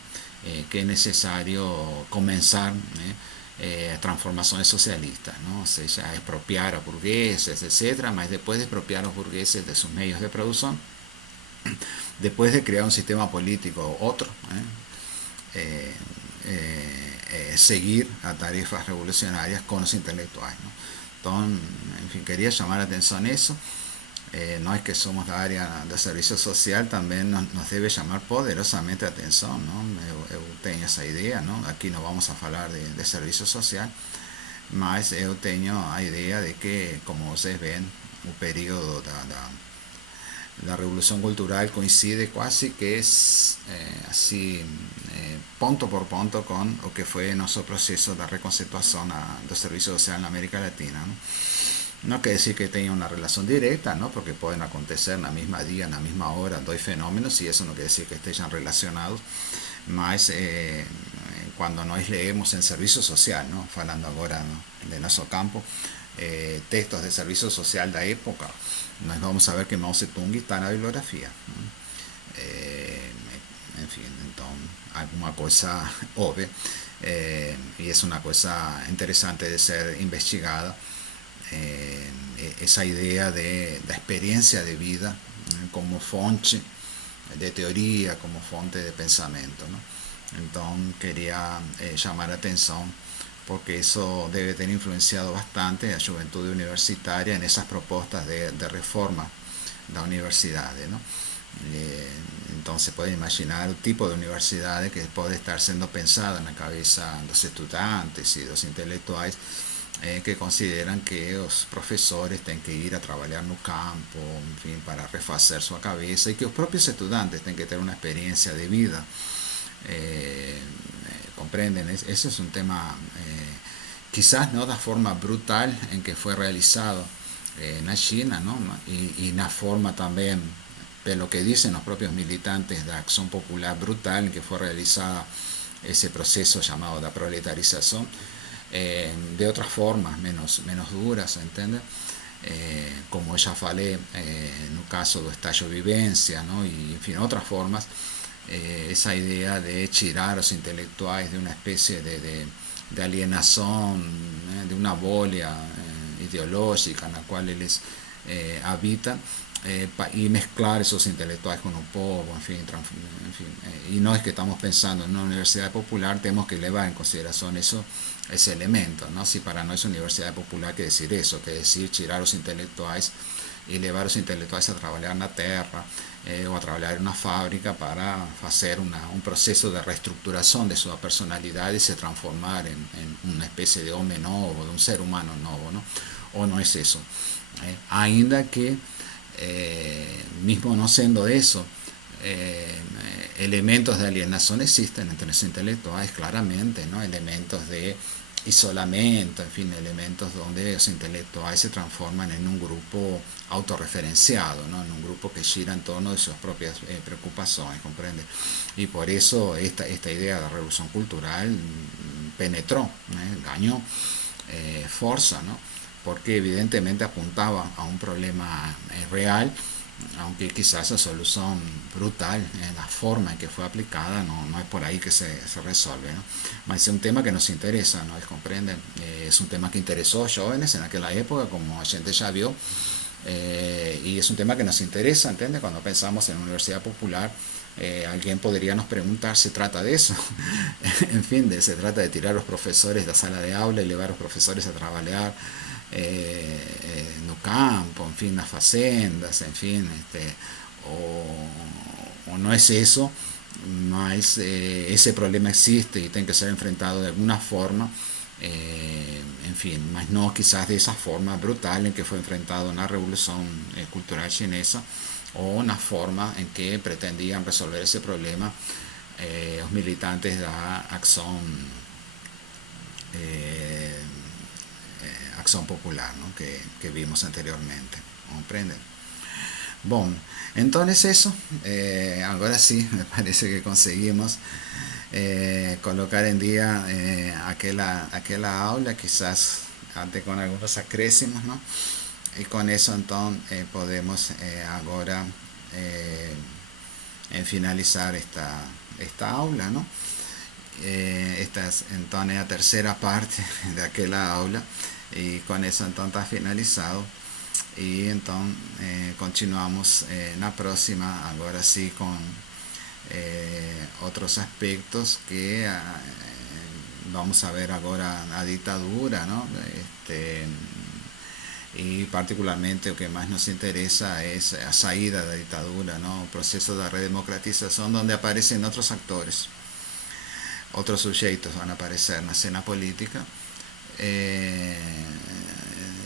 que es necesario comenzar transformaciones socialistas, ¿no? O sea, expropiar a burgueses, etcétera, mas después de expropiar a los burgueses de sus medios de producción, después de crear un sistema político otro, seguir a tarifas revolucionarias con los intelectuales, ¿no? Entonces, en fin, quería llamar la atención a eso. No es que somos la área de servicio social, también nos debe llamar poderosamente la atención, ¿no? Eu tengo esa idea, ¿no? Aquí no vamos a hablar de servicio social, mas eu tengo a idea de que, como ustedes ven, el periodo de la revolución cultural coincide casi que es así punto por punto con lo que fue nuestro proceso de reconstitución del servicio social en América Latina, ¿no? No quiere decir que tenga una relación directa, ¿no? Porque pueden acontecer en la misma día, en la misma hora, dos fenómenos, y eso no quiere decir que estén relacionados, más cuando nos leemos en servicio social, ¿no? Hablando ahora, ¿no? De nuestro campo, textos de servicio social de la época, nos vamos a ver que Mao Zedong está en la bibliografía, ¿no? En fin, entonces, alguna cosa obvia, y es una cosa interesante de ser investigada. Esa idea de la experiencia de vida como fuente de teoría, como fuente de pensamiento, ¿no? Entonces quería llamar la atención porque eso debe tener influenciado bastante a la juventud universitaria en esas propuestas de reforma de las universidades, ¿no? Entonces pueden imaginar el tipo de universidades que puede estar siendo pensado en la cabeza de los estudiantes y de los intelectuales que consideran que los profesores tienen que ir a trabajar en el campo, en fin, para refacer su cabeza, y que los propios estudiantes tienen que tener una experiencia de vida. ¿Comprenden? Ese es un tema, quizás no de la forma brutal en que fue realizado en la China, ¿no? Y la forma también, de lo que dicen los propios militantes de Acción Popular, brutal en que fue realizada ese proceso llamado de proletarización. de otras formas menos duras, entende? Como já falei, no caso do estágio vivência, não? E enfim, outras formas, essa ideia de tirar os intelectuais de uma espécie de alienação, né? De uma bolha ideológica na qual eles habitam, y mezclar esos intelectuales con un poco, en fin, y no es que estamos pensando en una universidad popular, tenemos que elevar en consideración ese elemento, ¿no? Si para nosotros universidad popular quiere decir eso, que decir tirar los intelectuales y llevar los intelectuales a trabajar en la tierra o a trabajar en una fábrica para hacer un proceso de reestructuración de su personalidad y se transformar en una especie de hombre nuevo, de un ser humano nuevo, ¿no? O no es eso. Ainda que mismo no siendo eso, elementos de alienación existen entre los intelectuales claramente, ¿no? Elementos de isolamiento, en fin, elementos donde los intelectuales se transforman en un grupo autorreferenciado, ¿no? En un grupo que gira en torno de sus propias preocupaciones, ¿comprende? Y por eso esta idea de revolución cultural penetró, ganó fuerza, ¿no? Porque evidentemente apuntaba a un problema real, aunque quizás la solución brutal, la forma en que fue aplicada, no es por ahí que se resuelve, ¿no? Pero es un tema que nos interesa, ¿no? ¿Comprenden? Es un tema que interesó a jóvenes en aquella época, como la gente ya vio, y es un tema que nos interesa, ¿entiendes? Cuando pensamos en universidad popular, alguien podría nos preguntar, ¿se trata de eso? En fin, se trata de tirar a los profesores de la sala de aula y llevar a los profesores a trabajar no campo, en fin, las facendas, en fin, o no es eso, mas ese problema existe y tiene que ser enfrentado de alguna forma, en fin, mas no quizás de esa forma brutal en que fue enfrentado en la revolución cultural chinesa, o una forma en que pretendían resolver ese problema los militantes de la acción acción popular, ¿no? que vimos anteriormente, ¿comprenden? Bueno, entonces eso, ahora sí, me parece que conseguimos colocar en día aquella aula, quizás antes con algunos acréscimos, ¿no? Y con eso entonces podemos ahora finalizar esta aula, ¿no? Esta es entonces la tercera parte de aquella aula, y con eso entonces está finalizado, y entonces continuamos en la próxima, ahora sí, con otros aspectos que vamos a ver ahora la dictadura, ¿no? Y particularmente lo que más nos interesa es la salida de la dictadura, ¿no? Proceso de redemocratización donde aparecen otros actores, otros sujetos van a aparecer en la escena política,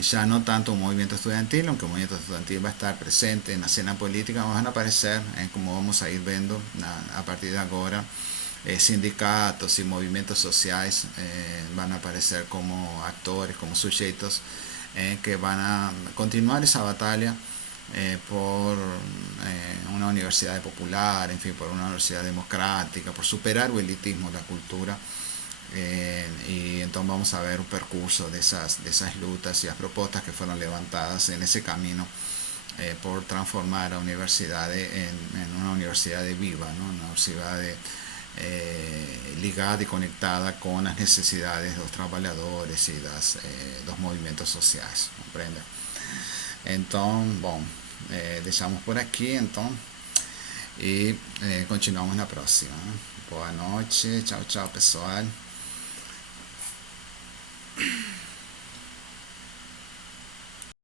ya no tanto un movimiento estudiantil, aunque el movimiento estudiantil va a estar presente en la escena política, van a aparecer, como vamos a ir viendo a partir de ahora, sindicatos y movimientos sociales van a aparecer como actores, como sujetos que van a continuar esa batalla por una universidad popular, en fin, por una universidad democrática, por superar el elitismo de la cultura. Y entonces vamos a ver un percurso de esas luchas y las propuestas que fueron levantadas en ese camino por transformar la universidad en una universidad viva, ¿no? Una universidad ligada y conectada con las necesidades de los trabajadores y los movimientos sociales, ¿comprende? Entonces, bueno, dejamos por aquí entonces y continuamos la próxima, ¿no? Boa noite, tchau, tchau, pessoal.